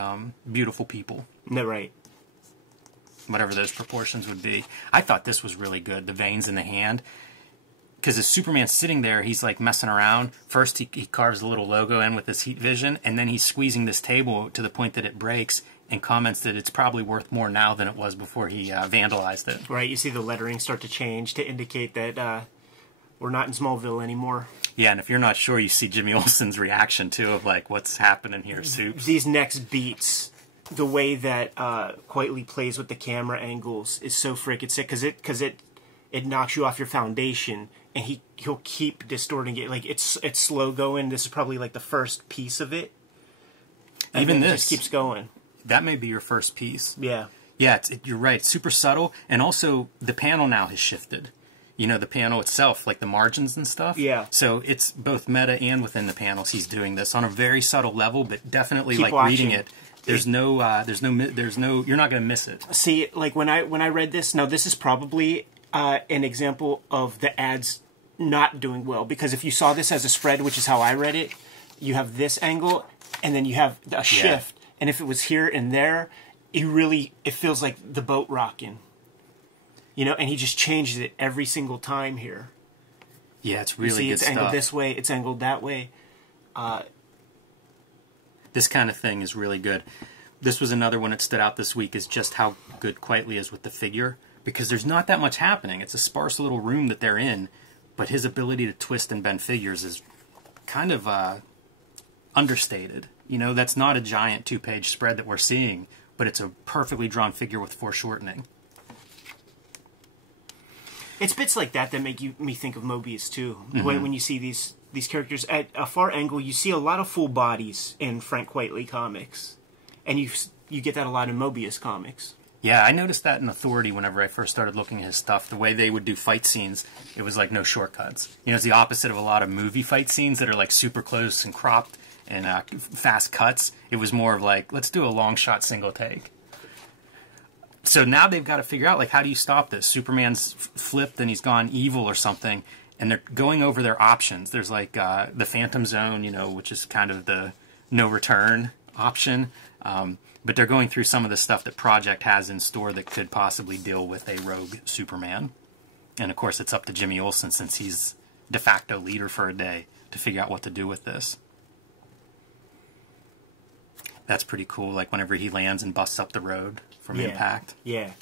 beautiful people. No, right. Whatever those proportions would be. I thought this was really good, the veins in the hand. Because as Superman's sitting there, he's like messing around. First, he carves a little logo in with his heat vision, and then he's squeezing this table to the point that it breaks, and comments that it's probably worth more now than it was before he vandalized it. Right, you see the lettering start to change to indicate that we're not in Smallville anymore. Yeah, and if you're not sure, you see Jimmy Olsen's reaction, too, of like, what's happening here, Soups? These next beats, the way that Quitely plays with the camera angles is so freaking sick, because it knocks you off your foundation, and he'll keep distorting it. Like it's slow going. This is probably like the first piece of it. And even this it just keeps going. That may be your first piece. Yeah. Yeah, you're right. It's super subtle, and also the panel now has shifted. You know, the panel itself, like the margins and stuff. Yeah. So it's both meta and within the panels. He's doing this on a very subtle level, but definitely Keep like watching. reading it. There's no. You're not going to miss it. See, like when I read this, now this is probably an example of the ads not doing well, because if you saw this as a spread, which is how I read it, you have this angle, and then you have a shift. Yeah. And if it was here and there, it feels like the boat rocking. You know, and he just changes it every single time here. Yeah, it's really good stuff. It's angled this way, it's angled that way. This kind of thing is really good. This was another one that stood out this week, is just how good Quitely is with the figure, because there's not that much happening. It's a sparse little room that they're in, but his ability to twist and bend figures is kind of understated. You know, that's not a giant 2-page spread that we're seeing, but it's a perfectly drawn figure with foreshortening. It's bits like that make me think of Mobius too. Mm-hmm. When you see these characters at a far angle, you see a lot of full bodies in Frank Quitely comics, and you get that a lot in Mobius comics. Yeah, I noticed that in Authority whenever I first started looking at his stuff. The way they would do fight scenes, it was like no shortcuts. You know, it's the opposite of a lot of movie fight scenes that are like super close and cropped and fast cuts. It was more of like, let's do a long shot single take. So now they've got to figure out, like, how do you stop this? Superman's flipped and he's gone evil or something, and they're going over their options. There's like the Phantom Zone, you know, which is kind of the no return option. But they're going through some of the stuff that Project has in store that could possibly deal with a rogue Superman. And of course, it's up to Jimmy Olsen, since he's de facto leader for a day, to figure out what to do with this. That's pretty cool. Like whenever he lands and busts up the road from impact. Yeah.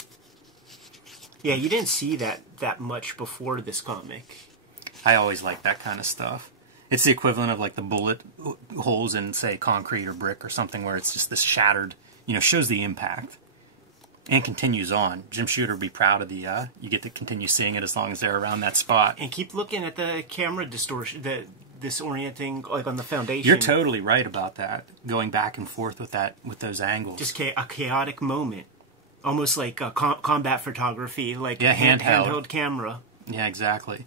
Yeah, you didn't see that much before this comic. I always like that kind of stuff. It's the equivalent of like the bullet holes in, say, concrete or brick or something where it's just this shattered, shows the impact. And continues on. Jim Shooter would be proud of the, you get to continue seeing it as long as they're around that spot. And keep looking at the camera distortion, the disorienting, like on the foundation. You're totally right about that. Going back and forth with those angles. Just a chaotic moment. Almost like combat photography, like handheld camera. Yeah, exactly.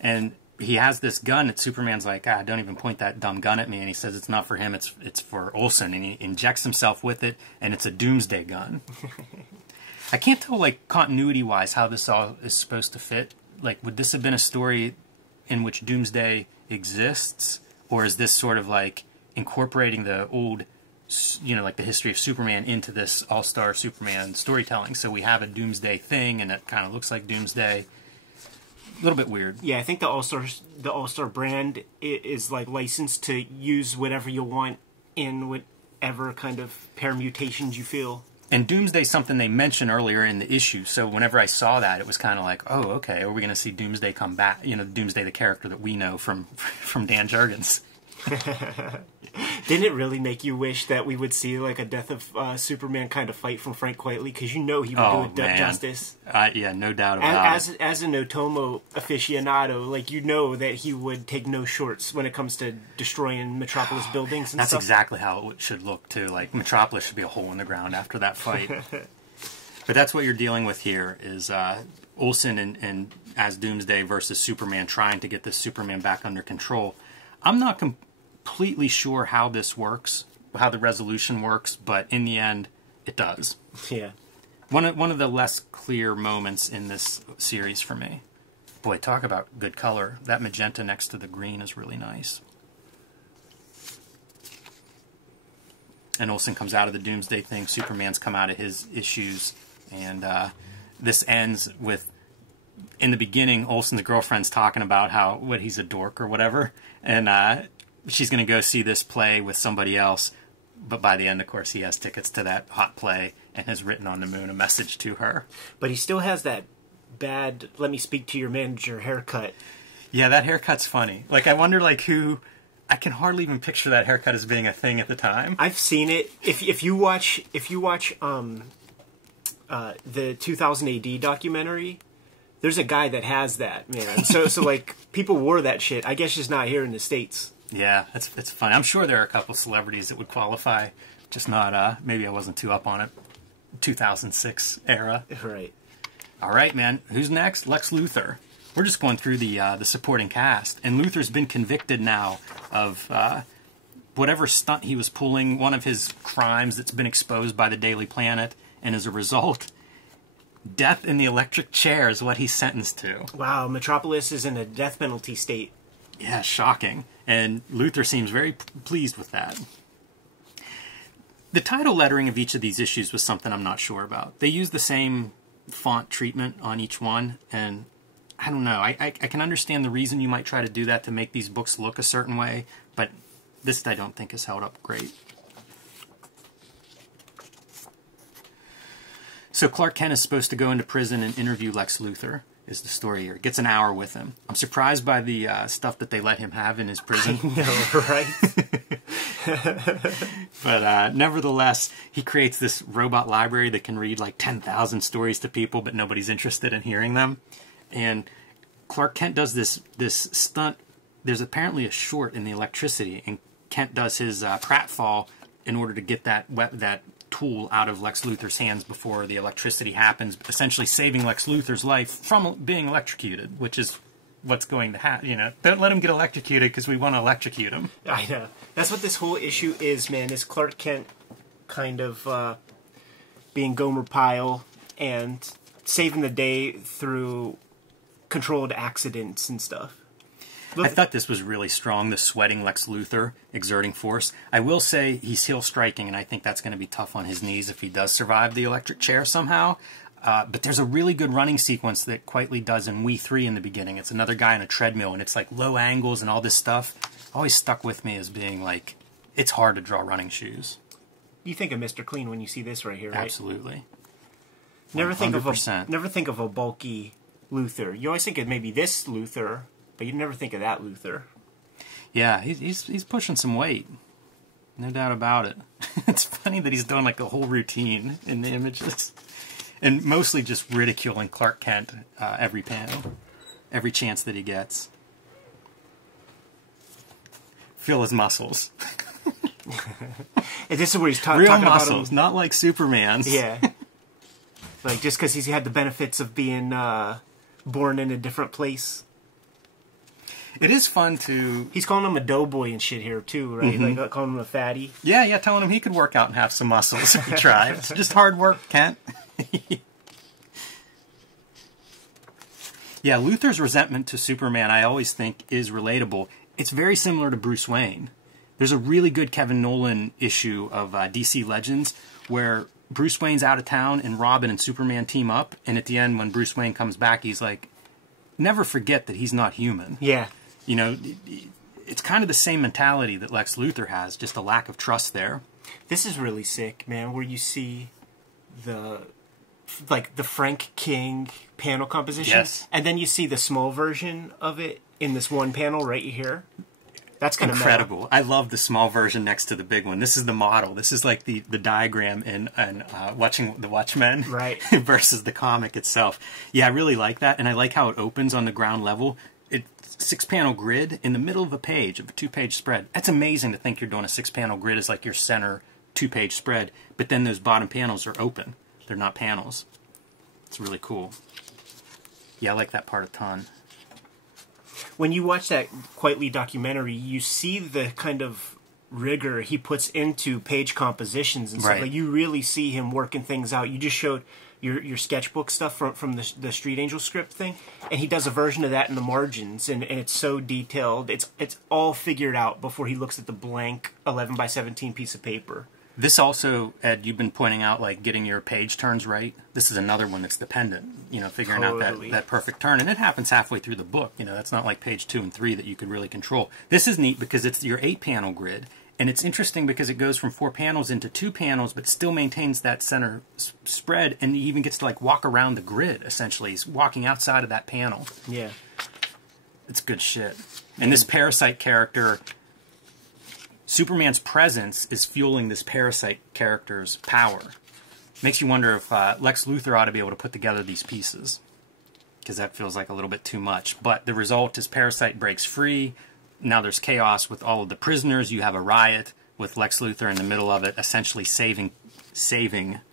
And he has this gun that Superman's like, don't even point that dumb gun at me. And he says it's not for him, it's for Olsen. And he injects himself with it, and it's a doomsday gun. I can't tell, like, continuity-wise how this all is supposed to fit. Like, would this have been a story in which doomsday exists? Or is this sort of like incorporating the old, like the history of Superman into this all-star Superman storytelling? So we have a doomsday thing, and it kind of looks like doomsday. A little bit weird. Yeah, I think the All-Star brand is like licensed to use whatever you want in whatever kind of permutations you feel. And Doomsday's something they mentioned earlier in the issue, so whenever I saw that, it was kind of like, oh, okay, are we going to see Doomsday come back? Doomsday, the character that we know from Dan Jurgens. Didn't it really make you wish that we would see like a Death of Superman kind of fight from Frank Quitely? Because he would do it justice. Yeah, no doubt about it. As an Otomo aficionado, like that he would take no shorts when it comes to destroying Metropolis buildings and That's stuff. exactly how it should look too. Like Metropolis should be a hole in the ground after that fight. But that's what you're dealing with here is Olsen and as Doomsday versus Superman trying to get this Superman back under control. I'm not completely sure how this works, how the resolution works, but in the end, it does. Yeah. One of the less clear moments in this series for me. Boy, talk about good color. That magenta next to the green is really nice. And Olsen comes out of the Doomsday thing. Superman's come out of his issues. And this ends with, in the beginning, Olsen's girlfriend's talking about what he's a dork or whatever. And she's going to go see this play with somebody else. But by the end, of course, he has tickets to that hot play and has written on the moon a message to her. But he still has that bad, let me speak to your manager haircut. Yeah, that haircut's funny. Like, I wonder, like, who... I can hardly even picture that haircut as being a thing at the time. I've seen it. If you watch the 2000 AD documentary, there's a guy that has that, man. So like, people wore that shit. I guess just not here in the States. Yeah, it's funny. I'm sure there are a couple celebrities that would qualify, just not, maybe I wasn't too up on it. 2006 era. Right. All right, man. Who's next? Lex Luthor. We're just going through the supporting cast, and Luthor's been convicted now of whatever stunt he was pulling, one of his crimes that's been exposed by the Daily Planet, and as a result, death in the electric chair is what he's sentenced to. Wow, Metropolis is in a death penalty state. Yeah, shocking. And Luthor seems very pleased with that. The title lettering of each of these issues was something I'm not sure about. They use the same font treatment on each one, and I don't know. I can understand the reason you might try to do that to make these books look a certain way, but this I don't think has held up great. So Clark Kent is supposed to go into prison and interview Lex Luthor, is the story here. Gets an hour with him. I'm surprised by the stuff that they let him have in his prison. I know, right? But nevertheless, he creates this robot library that can read like 10,000 stories to people, but nobody's interested in hearing them. And Clark Kent does this stunt. There's apparently a short in the electricity, and Kent does his pratfall in order to get that tool out of Lex Luthor's hands before the electricity happens, essentially saving Lex Luthor's life from being electrocuted, which is what's going to happen. You know, don't let him get electrocuted because we want to electrocute him. I know. That's what this whole issue is, man, is Clark Kent kind of being Gomer Pyle and saving the day through controlled accidents and stuff. I thought this was really strong, the sweating Lex Luthor exerting force. I will say he's heel striking, and I think that's going to be tough on his knees if he does survive the electric chair somehow. But there's a really good running sequence that Quitely does in We 3 in the beginning. It's another guy on a treadmill, and it's like low angles and all this stuff. Always stuck with me as being like, it's hard to draw running shoes. you think of Mr. Clean when you see this right here, right? Absolutely. Never think 100%. of a bulky Luthor. You always think of maybe this Luthor, but you never think of that Luthor. Yeah, he's pushing some weight. No doubt about it. It's funny that he's doing like a whole routine in the images. And mostly just ridiculing Clark Kent every panel. Every chance that he gets. Feel his muscles. And this is where he's Real talking muscles, about him. not like Superman's. Yeah. Like, just because he's had the benefits of being born in a different place. It is fun to... He's calling him a doughboy and shit here, too, right? Mm-hmm. Like, calling him a fatty. Yeah, telling him he could work out and have some muscles if he tried. It's just hard work, Kent. Yeah, Luthor's resentment to Superman, I always think, is relatable. It's very similar to Bruce Wayne. There's a really good Kevin Nolan issue of DC Legends where Bruce Wayne's out of town and Robin and Superman team up, and at the end when Bruce Wayne comes back, he's like, never forget that he's not human. Yeah. You know, it's kind of the same mentality that Lex Luthor has, just a lack of trust there. This is really sick, man, where you see the Frank King panel composition, yes, and then you see the small version of it in this one panel right here. That's kind of incredible. I love the small version next to the big one. This is the model. This is like the diagram in watching the Watchmen, right? Versus the comic itself. Yeah, I really like that, and I like how it opens on the ground level. It's 6-panel grid in the middle of a page of a 2-page spread. That's amazing to think you're doing a 6-panel grid as like your center 2-page spread, but then those bottom panels are open. They're not panels. It's really cool. Yeah, I like that part a ton. When you watch that Quietly documentary, you see the kind of rigor he puts into page compositions and stuff. Right. Like, you really see him working things out. You just showed your sketchbook stuff from the Street Angel script thing, and he does a version of that in the margins, and it's so detailed. It's all figured out before he looks at the blank 11 by 17 piece of paper. This also, Ed, you've been pointing out, like, getting your page turns right. This is another one that's dependent, you know, figuring Totally. out that perfect turn. And it happens halfway through the book. You know, that's not like page 2 and 3 that you could really control. This is neat because it's your 8-panel grid. And it's interesting because it goes from 4 panels into 2 panels, but still maintains that center spread. And he even gets to, like, walk around the grid, essentially. He's walking outside of that panel. Yeah. It's good shit. And this Parasite character... Superman's presence is fueling this Parasite character's power. Makes you wonder if Lex Luthor ought to be able to put together these pieces. Because that feels like a little bit too much. But the result is Parasite breaks free. Now there's chaos with all of the prisoners. You have a riot with Lex Luthor in the middle of it, essentially saving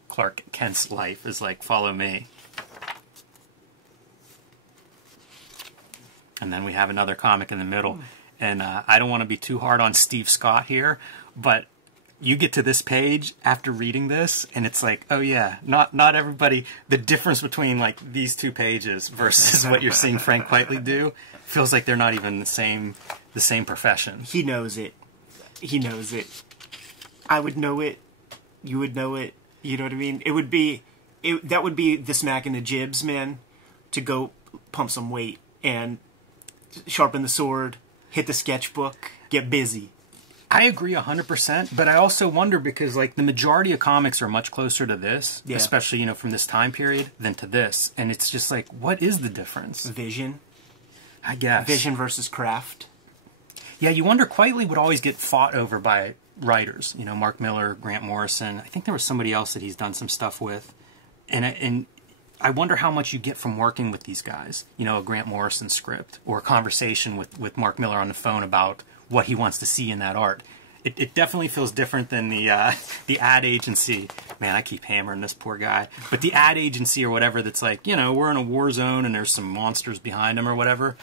Clark Kent's life. Is like, follow me. And then we have another comic in the middle. And I don't want to be too hard on Steve Scott here, but you get to this page after reading this, and it's like, oh yeah, not everybody. The difference between like these 2 pages versus what you're seeing Frank Quitely do feels like they're not even the same profession. He knows it. He knows it. I would know it. You would know it. You know what I mean? That would be the smack in the jibs, man, to go pump some weight and sharpen the sword. Hit the sketchbook, get busy. I agree 100%, but I also wonder because like the majority of comics are much closer to this, especially, you know, from this time period, than to this. And it's just like, what is the difference? Vision. I guess. Vision versus craft. Yeah, you wonder, Quitely would always get fought over by writers. You know, Mark Miller, Grant Morrison. I think there was somebody else that he's done some stuff with. And I wonder how much you get from working with these guys. You know, a Grant Morrison script or a conversation with Mark Miller on the phone about what he wants to see in that art. It definitely feels different than the ad agency. Man, I keep hammering this poor guy. But the ad agency or whatever that's like, you know, we're in a war zone and there's some monsters behind them or whatever.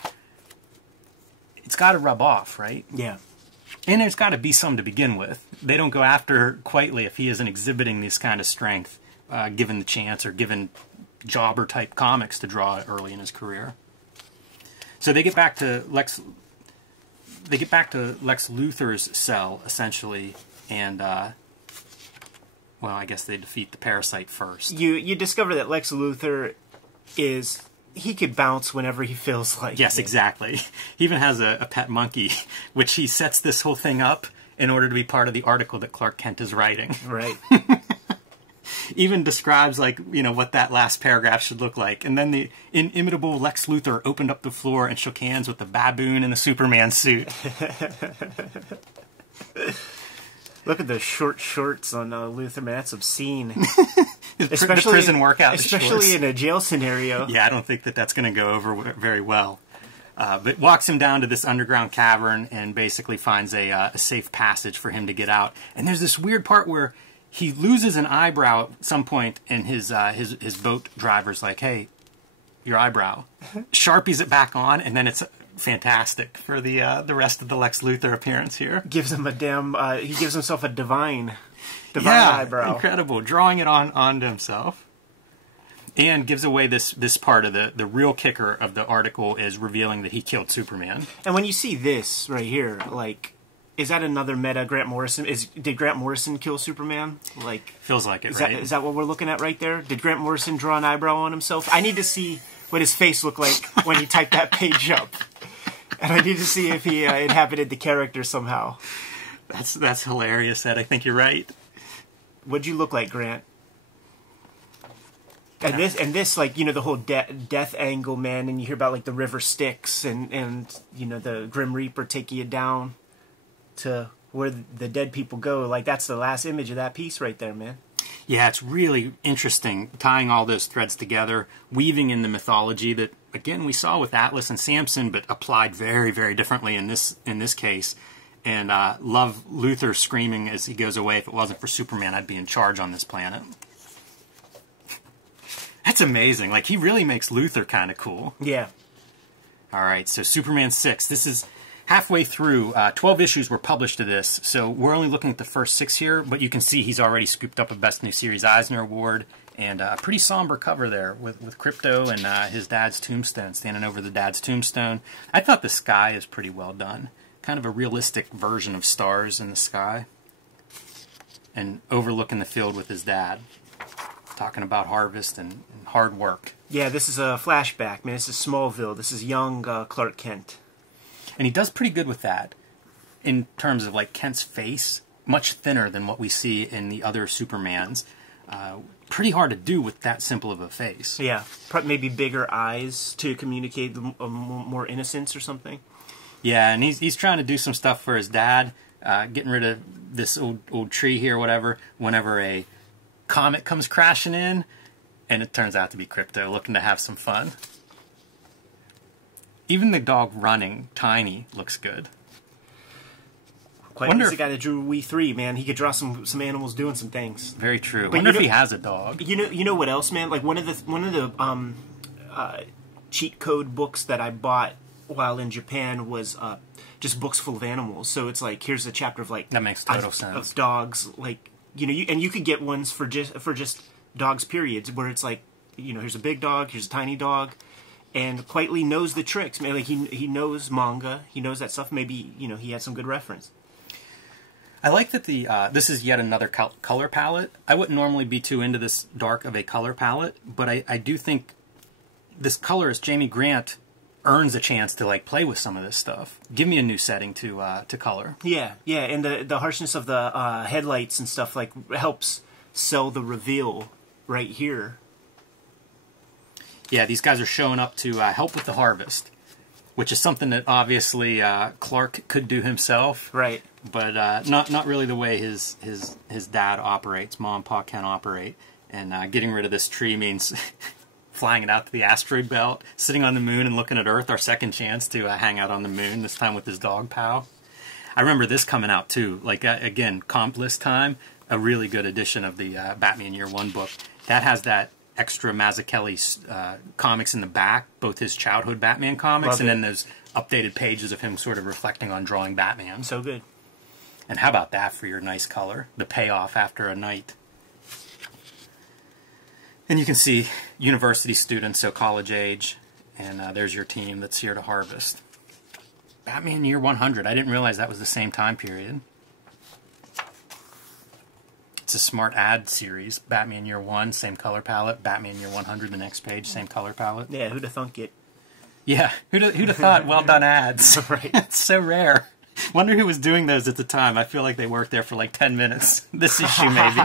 It's got to rub off, right? Yeah. And there's got to be some to begin with. They don't go after Quitely if he isn't exhibiting this kind of strength, given the chance or given jobber-type comics to draw early in his career. So they get back to Lex Luthor's cell, essentially, and, well, I guess they defeat the Parasite first. You discover that Lex Luthor he could bounce whenever he feels like Yes, it. exactly. He even has a pet monkey, which he sets this whole thing up, in order to be part of the article that Clark Kent is writing. Right. Even describes, like, you know, what that last paragraph should look like. And then the inimitable Lex Luthor opened up the floor and shook hands with the baboon in the Superman suit. Look at the short shorts on Luthor, man. That's obscene. Especially the prison workout. Especially in a jail scenario. Yeah, I don't think that that's going to go over very well. But walks him down to this underground cavern and basically finds a safe passage for him to get out. And there's this weird part where he loses an eyebrow at some point, and his boat driver's like, "Hey, your eyebrow." Sharpies it back on, and then it's fantastic for the rest of the Lex Luthor appearance here. Gives him a damn. He gives himself a divine eyebrow. Incredible, drawing it onto himself, and gives away this part of the real kicker of the article is revealing that he killed Superman. And when you see this right here, like, is that another meta Grant Morrison? Did Grant Morrison kill Superman? Like, feels like it, right? Is that what we're looking at right there? Did Grant Morrison draw an eyebrow on himself? I need to see what his face looked like when he typed that page up, and I need to see if he inhabited the character somehow. That's hilarious, Ed. I think you're right. What'd you look like, Grant? And this, like, you know, the whole death angle, man, and you hear about, like, the river Styx and you know, the Grim Reaper taking you down to where the dead people go. Like, that's the last image of that piece right there, man. Yeah, it's really interesting, tying all those threads together, weaving in the mythology that, again, we saw with Atlas and Samson, but applied very, very differently in this case. And love Luthor screaming as he goes away, "If it wasn't for Superman, I'd be in charge on this planet." That's amazing. Like, he really makes Luthor kind of cool. Yeah. All right, so Superman 6. This is halfway through. 12 issues were published of this, so we're only looking at the first 6 here, but you can see he's already scooped up a Best New Series Eisner Award, and a pretty somber cover there with Crypto and his dad's tombstone, standing over the dad's tombstone. I thought the sky is pretty well done. Kind of a realistic version of stars in the sky. And overlooking the field with his dad, talking about harvest and hard work. Yeah, this is a flashback, man. This is Smallville. This is young Clark Kent. And he does pretty good with that in terms of, like, Kent's face, much thinner than what we see in the other Supermans. Pretty hard to do with that simple of a face. Yeah, maybe bigger eyes to communicate more innocence or something. Yeah, and he's trying to do some stuff for his dad, getting rid of this old tree here, whatever, whenever a comet comes crashing in, and it turns out to be Crypto, looking to have some fun. Even the dog running, Tiny, looks good. Quite the guy that drew We 3, man. He could draw some animals doing some things. Very true. I wonder if he has a dog. You know what else, man? Like, one of the cheat code books that I bought while in Japan was just books full of animals. So it's like, here's a chapter of, like, that makes total sense. Of dogs, like, you know, and you could get ones for just dogs, periods, where it's like, you know, here's a big dog, here's a tiny dog, and Quietly knows the tricks, man. Like, he knows manga, he knows that stuff. Maybe, you know, he had some good reference. I like that this is yet another color palette. I wouldn't normally be too into this dark of a color palette, but I do think this colorist, Jamie Grant, earns a chance to, like, play with some of this stuff. Give me a new setting to color. Yeah, and the harshness of the headlights and stuff, like, helps sell the reveal right here. Yeah, these guys are showing up to help with the harvest, which is something that obviously Clark could do himself. Right. But not really the way his dad operates, Mom and Pa can operate. And getting rid of this tree means flying it out to the asteroid belt, sitting on the moon and looking at Earth, our second chance to hang out on the moon, this time with his dog pal. I remember this coming out too. Like, again, comp list time, a really good edition of the Batman Year One book. That has that extra Mazzucchelli comics in the back, both his childhood Batman comics and then those updated pages of him sort of reflecting on drawing Batman. So good. And how about that for your nice color? The payoff after a night. And you can see university students, so college age, and there's your team that's here to harvest. Batman Year 100. I didn't realize that was the same time period. It's a smart ad series. Batman Year 1, same color palette. Batman Year 100, the next page, same color palette. Yeah, who'd have thunk it? Yeah, who'd have thought? Well done ads. Right. It's so rare. Wonder who was doing those at the time. I feel like they worked there for like 10 minutes. This issue, maybe.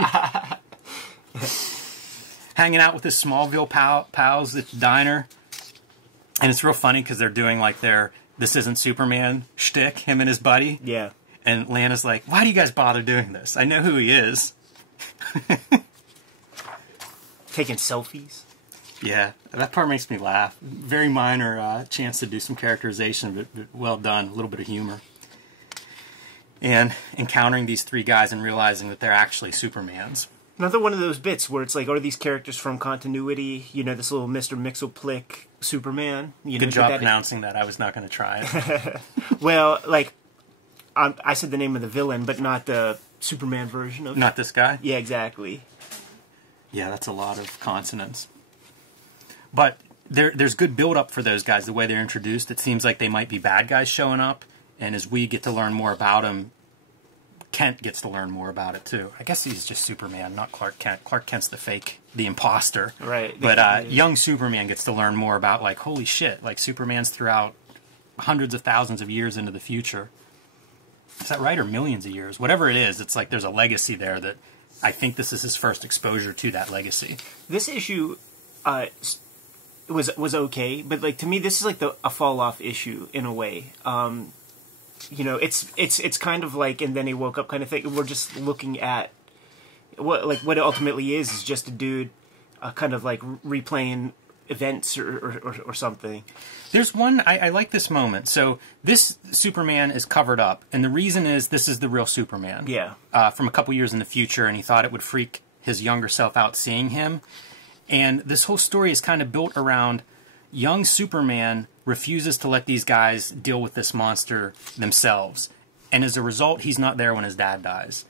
Hanging out with his Smallville pals at the diner. And it's real funny because they're doing like their "This Isn't Superman" shtick, him and his buddy. Yeah. And Lana's like, why do you guys bother doing this? I know who he is. Taking selfies. Yeah, that part makes me laugh. Very minor chance to do some characterization, but well done. A little bit of humor. And encountering these three guys and realizing that they're actually Supermans. Another one of those bits where it's like, are these characters from continuity? You know, this little Mr. Mxyzptlk Superman. You know, Good job pronouncing that. I was not going to try it. Well, like, I said the name of the villain, but not the Superman version of... Not this guy? Yeah, exactly. Yeah, that's a lot of consonants. But there's good build-up for those guys, the way they're introduced. It seems like they might be bad guys showing up, and as we get to learn more about them, Kent gets to learn more about it, too. I guess he's just Superman, not Clark Kent. Clark Kent's the imposter. Right. But young Superman gets to learn more about, like, holy shit, like, Superman's throughout hundreds of thousands of years into the future. Is that right? Or millions of years? Whatever it is, it's like there's a legacy there that I think this is his first exposure to that legacy. This issue was okay, but like to me, this is like a fall off issue in a way. You know, it's kind of like and then he woke up kind of thing. We're just looking at what it ultimately is just a dude kind of like replaying events or something. There's one, I like this moment. So this Superman is covered up, and the reason is this is the real Superman. Yeah. From a couple years in the future, and he thought it would freak his younger self out seeing him. And this whole story is kind of built around young Superman refuses to let these guys deal with this monster themselves. And as a result, he's not there when his dad dies.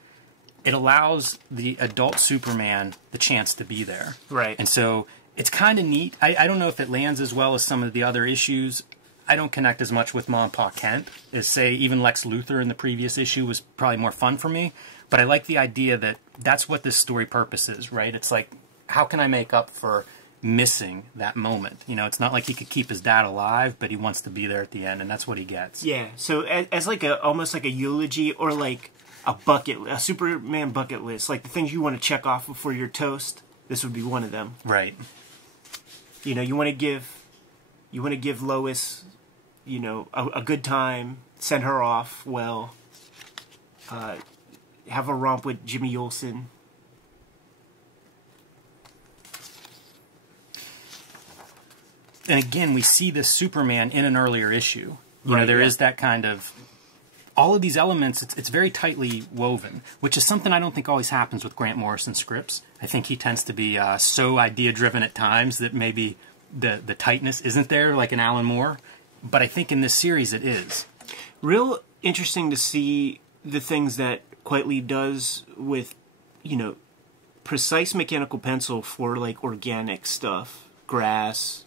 It allows the adult Superman the chance to be there. Right. And so it's kind of neat. I don't know if it lands as well as some of the other issues. I don't connect as much with Ma and Pa Kent as, say, even Lex Luthor in the previous issue was probably more fun for me. But I like the idea that that's what this story purpose is, right? It's like, how can I make up for missing that moment? You know, it's not like he could keep his dad alive, but he wants to be there at the end, and that's what he gets. Yeah, so as like almost like a eulogy or like a Superman bucket list, like the things you want to check off before your toast, this would be one of them. Right. You know, you want to give Lois, you know, a good time, send her off well, have a romp with Jimmy Olsen. And again, we see this Superman in an earlier issue. You know, there is that kind of... All of these elements, it's very tightly woven, which is something I don't think always happens with Grant Morrison scripts. I think he tends to be so idea-driven at times that maybe the tightness isn't there, like in Alan Moore. But I think in this series it is. Real interesting to see the things that Quitely does with, you know, precise mechanical pencil for, like, organic stuff. Grass,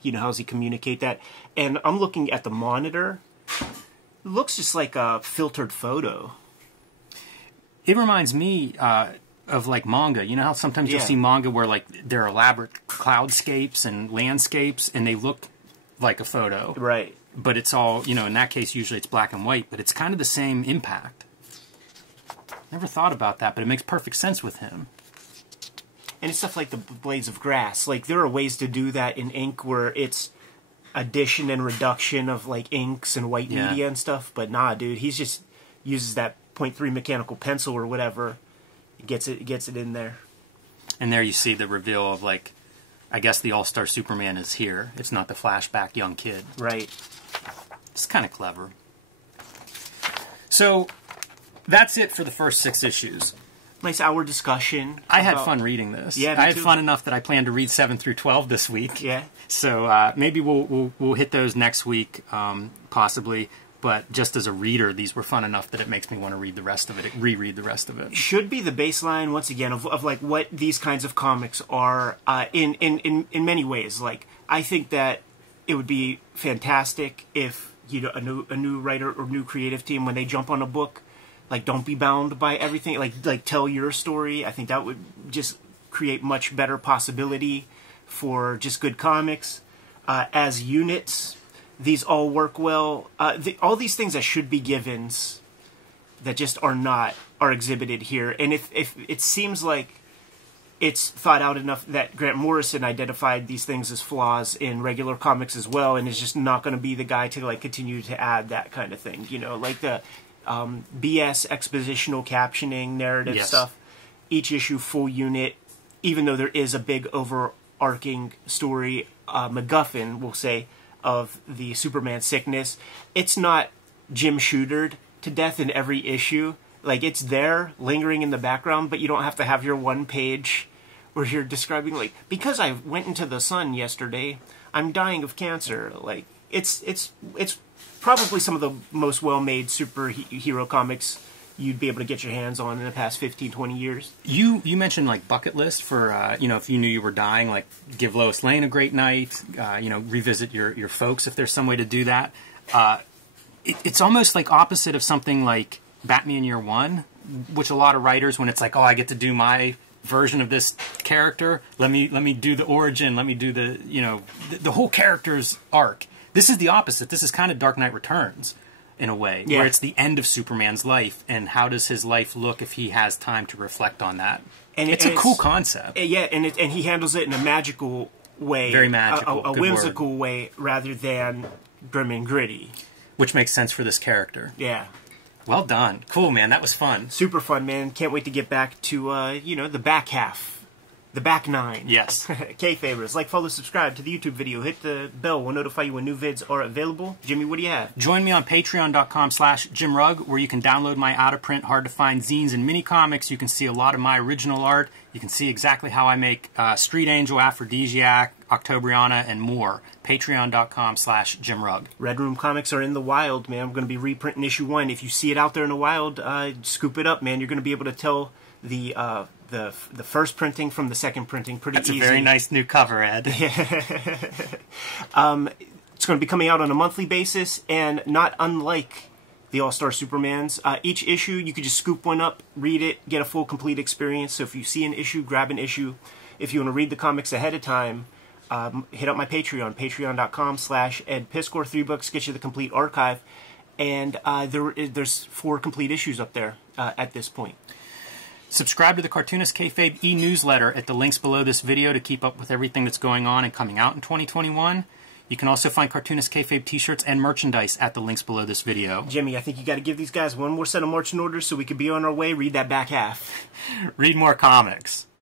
you know, how does he communicate that? And I'm looking at the monitor. It looks just like a filtered photo. It reminds me of like manga. You know how sometimes you'll see manga where like there are elaborate cloudscapes and landscapes and they look like a photo. Right. But it's all, you know, in that case usually it's black and white, but it's kind of the same impact. Never thought about that, but it makes perfect sense with him. And it's stuff like the blades of grass. Like there are ways to do that in ink where it's addition and reduction of like inks and white media and stuff, but nah, dude, he's just uses that 0.3 mechanical pencil or whatever, gets it in there. And there you see the reveal of like, I guess the All-Star Superman is here. It's not the flashback young kid. Right. It's kind of clever. So that's it for the first 6 issues. Nice hour discussion. I had fun reading this. Yeah, I had fun enough that I plan to read 7 through 12 this week. Yeah. So maybe we'll hit those next week, possibly. But just as a reader, these were fun enough that it makes me want to read the rest of it, reread the rest of it. Should be the baseline once again of like what these kinds of comics are in many ways. Like I think that it would be fantastic if, you know, a new writer or new creative team, when they jump on a book, like don't be bound by everything. Like tell your story. I think that would just create much better possibility for just good comics. As units, these all work well. All these things that should be givens that just are not are exhibited here. And if it seems like it's thought out enough that Grant Morrison identified these things as flaws in regular comics as well, and is just not going to be the guy to like continue to add that kind of thing. You know, like the BS expositional captioning narrative stuff. Each issue full unit, even though there is a big overarching story, MacGuffin, we'll say, of the Superman sickness, it's not Jim Shootered to death in every issue. Like, it's there, lingering in the background, but you don't have to have your one page where you're describing, like, because I went into the sun yesterday, I'm dying of cancer. Like, it's probably some of the most well-made superhero comics you'd be able to get your hands on in the past 15, 20 years. You mentioned, like, bucket list for, you know, if you knew you were dying, like, give Lois Lane a great night, you know, revisit your folks if there's some way to do that. It's almost, like, opposite of something like Batman Year One, which a lot of writers, when it's like, oh, I get to do my version of this character, let me do the origin, let me do the, you know, the whole character's arc. This is the opposite. This is kind of Dark Knight Returns in a way, where it's the end of Superman's life, and how does his life look if he has time to reflect on that. And it's a cool concept. Yeah, and he handles it in a magical way, very magical, a whimsical way, rather than grim and gritty, which makes sense for this character. Yeah. Well done. Cool, man. That was fun. Super fun, man. Can't wait to get back to, you know, the back half. The back nine. Yes. Kayfabers. Like, follow, subscribe to the YouTube video. Hit the bell. We'll notify you when new vids are available. Jimmy, what do you have? Join me on patreon.com/JimRugg, where you can download my out-of-print, hard-to-find zines and mini-comics. You can see a lot of my original art. You can see exactly how I make Street Angel, Aphrodisiac, Octobriana, and more. Patreon.com/JimRugg. Red Room comics are in the wild, man. I'm going to be reprinting issue 1. If you see it out there in the wild, scoop it up, man. You're going to be able to tell the first printing from the second printing pretty easy. That's a very nice new cover, Ed. It's going to be coming out on a monthly basis, and not unlike the All-Star Supermans. Each issue, you could just scoop one up, read it, get a full, complete experience. So if you see an issue, grab an issue. If you want to read the comics ahead of time, hit up my Patreon, patreon.com/EdPiskor. $3 gets you the complete archive. And there's 4 complete issues up there at this point. Subscribe to the Cartoonist Kayfabe e-newsletter at the links below this video to keep up with everything that's going on and coming out in 2021. You can also find Cartoonist Kayfabe t-shirts and merchandise at the links below this video. Jimmy, I think you got to give these guys one more set of marching orders so we can be on our way. Read that back half. Read more comics.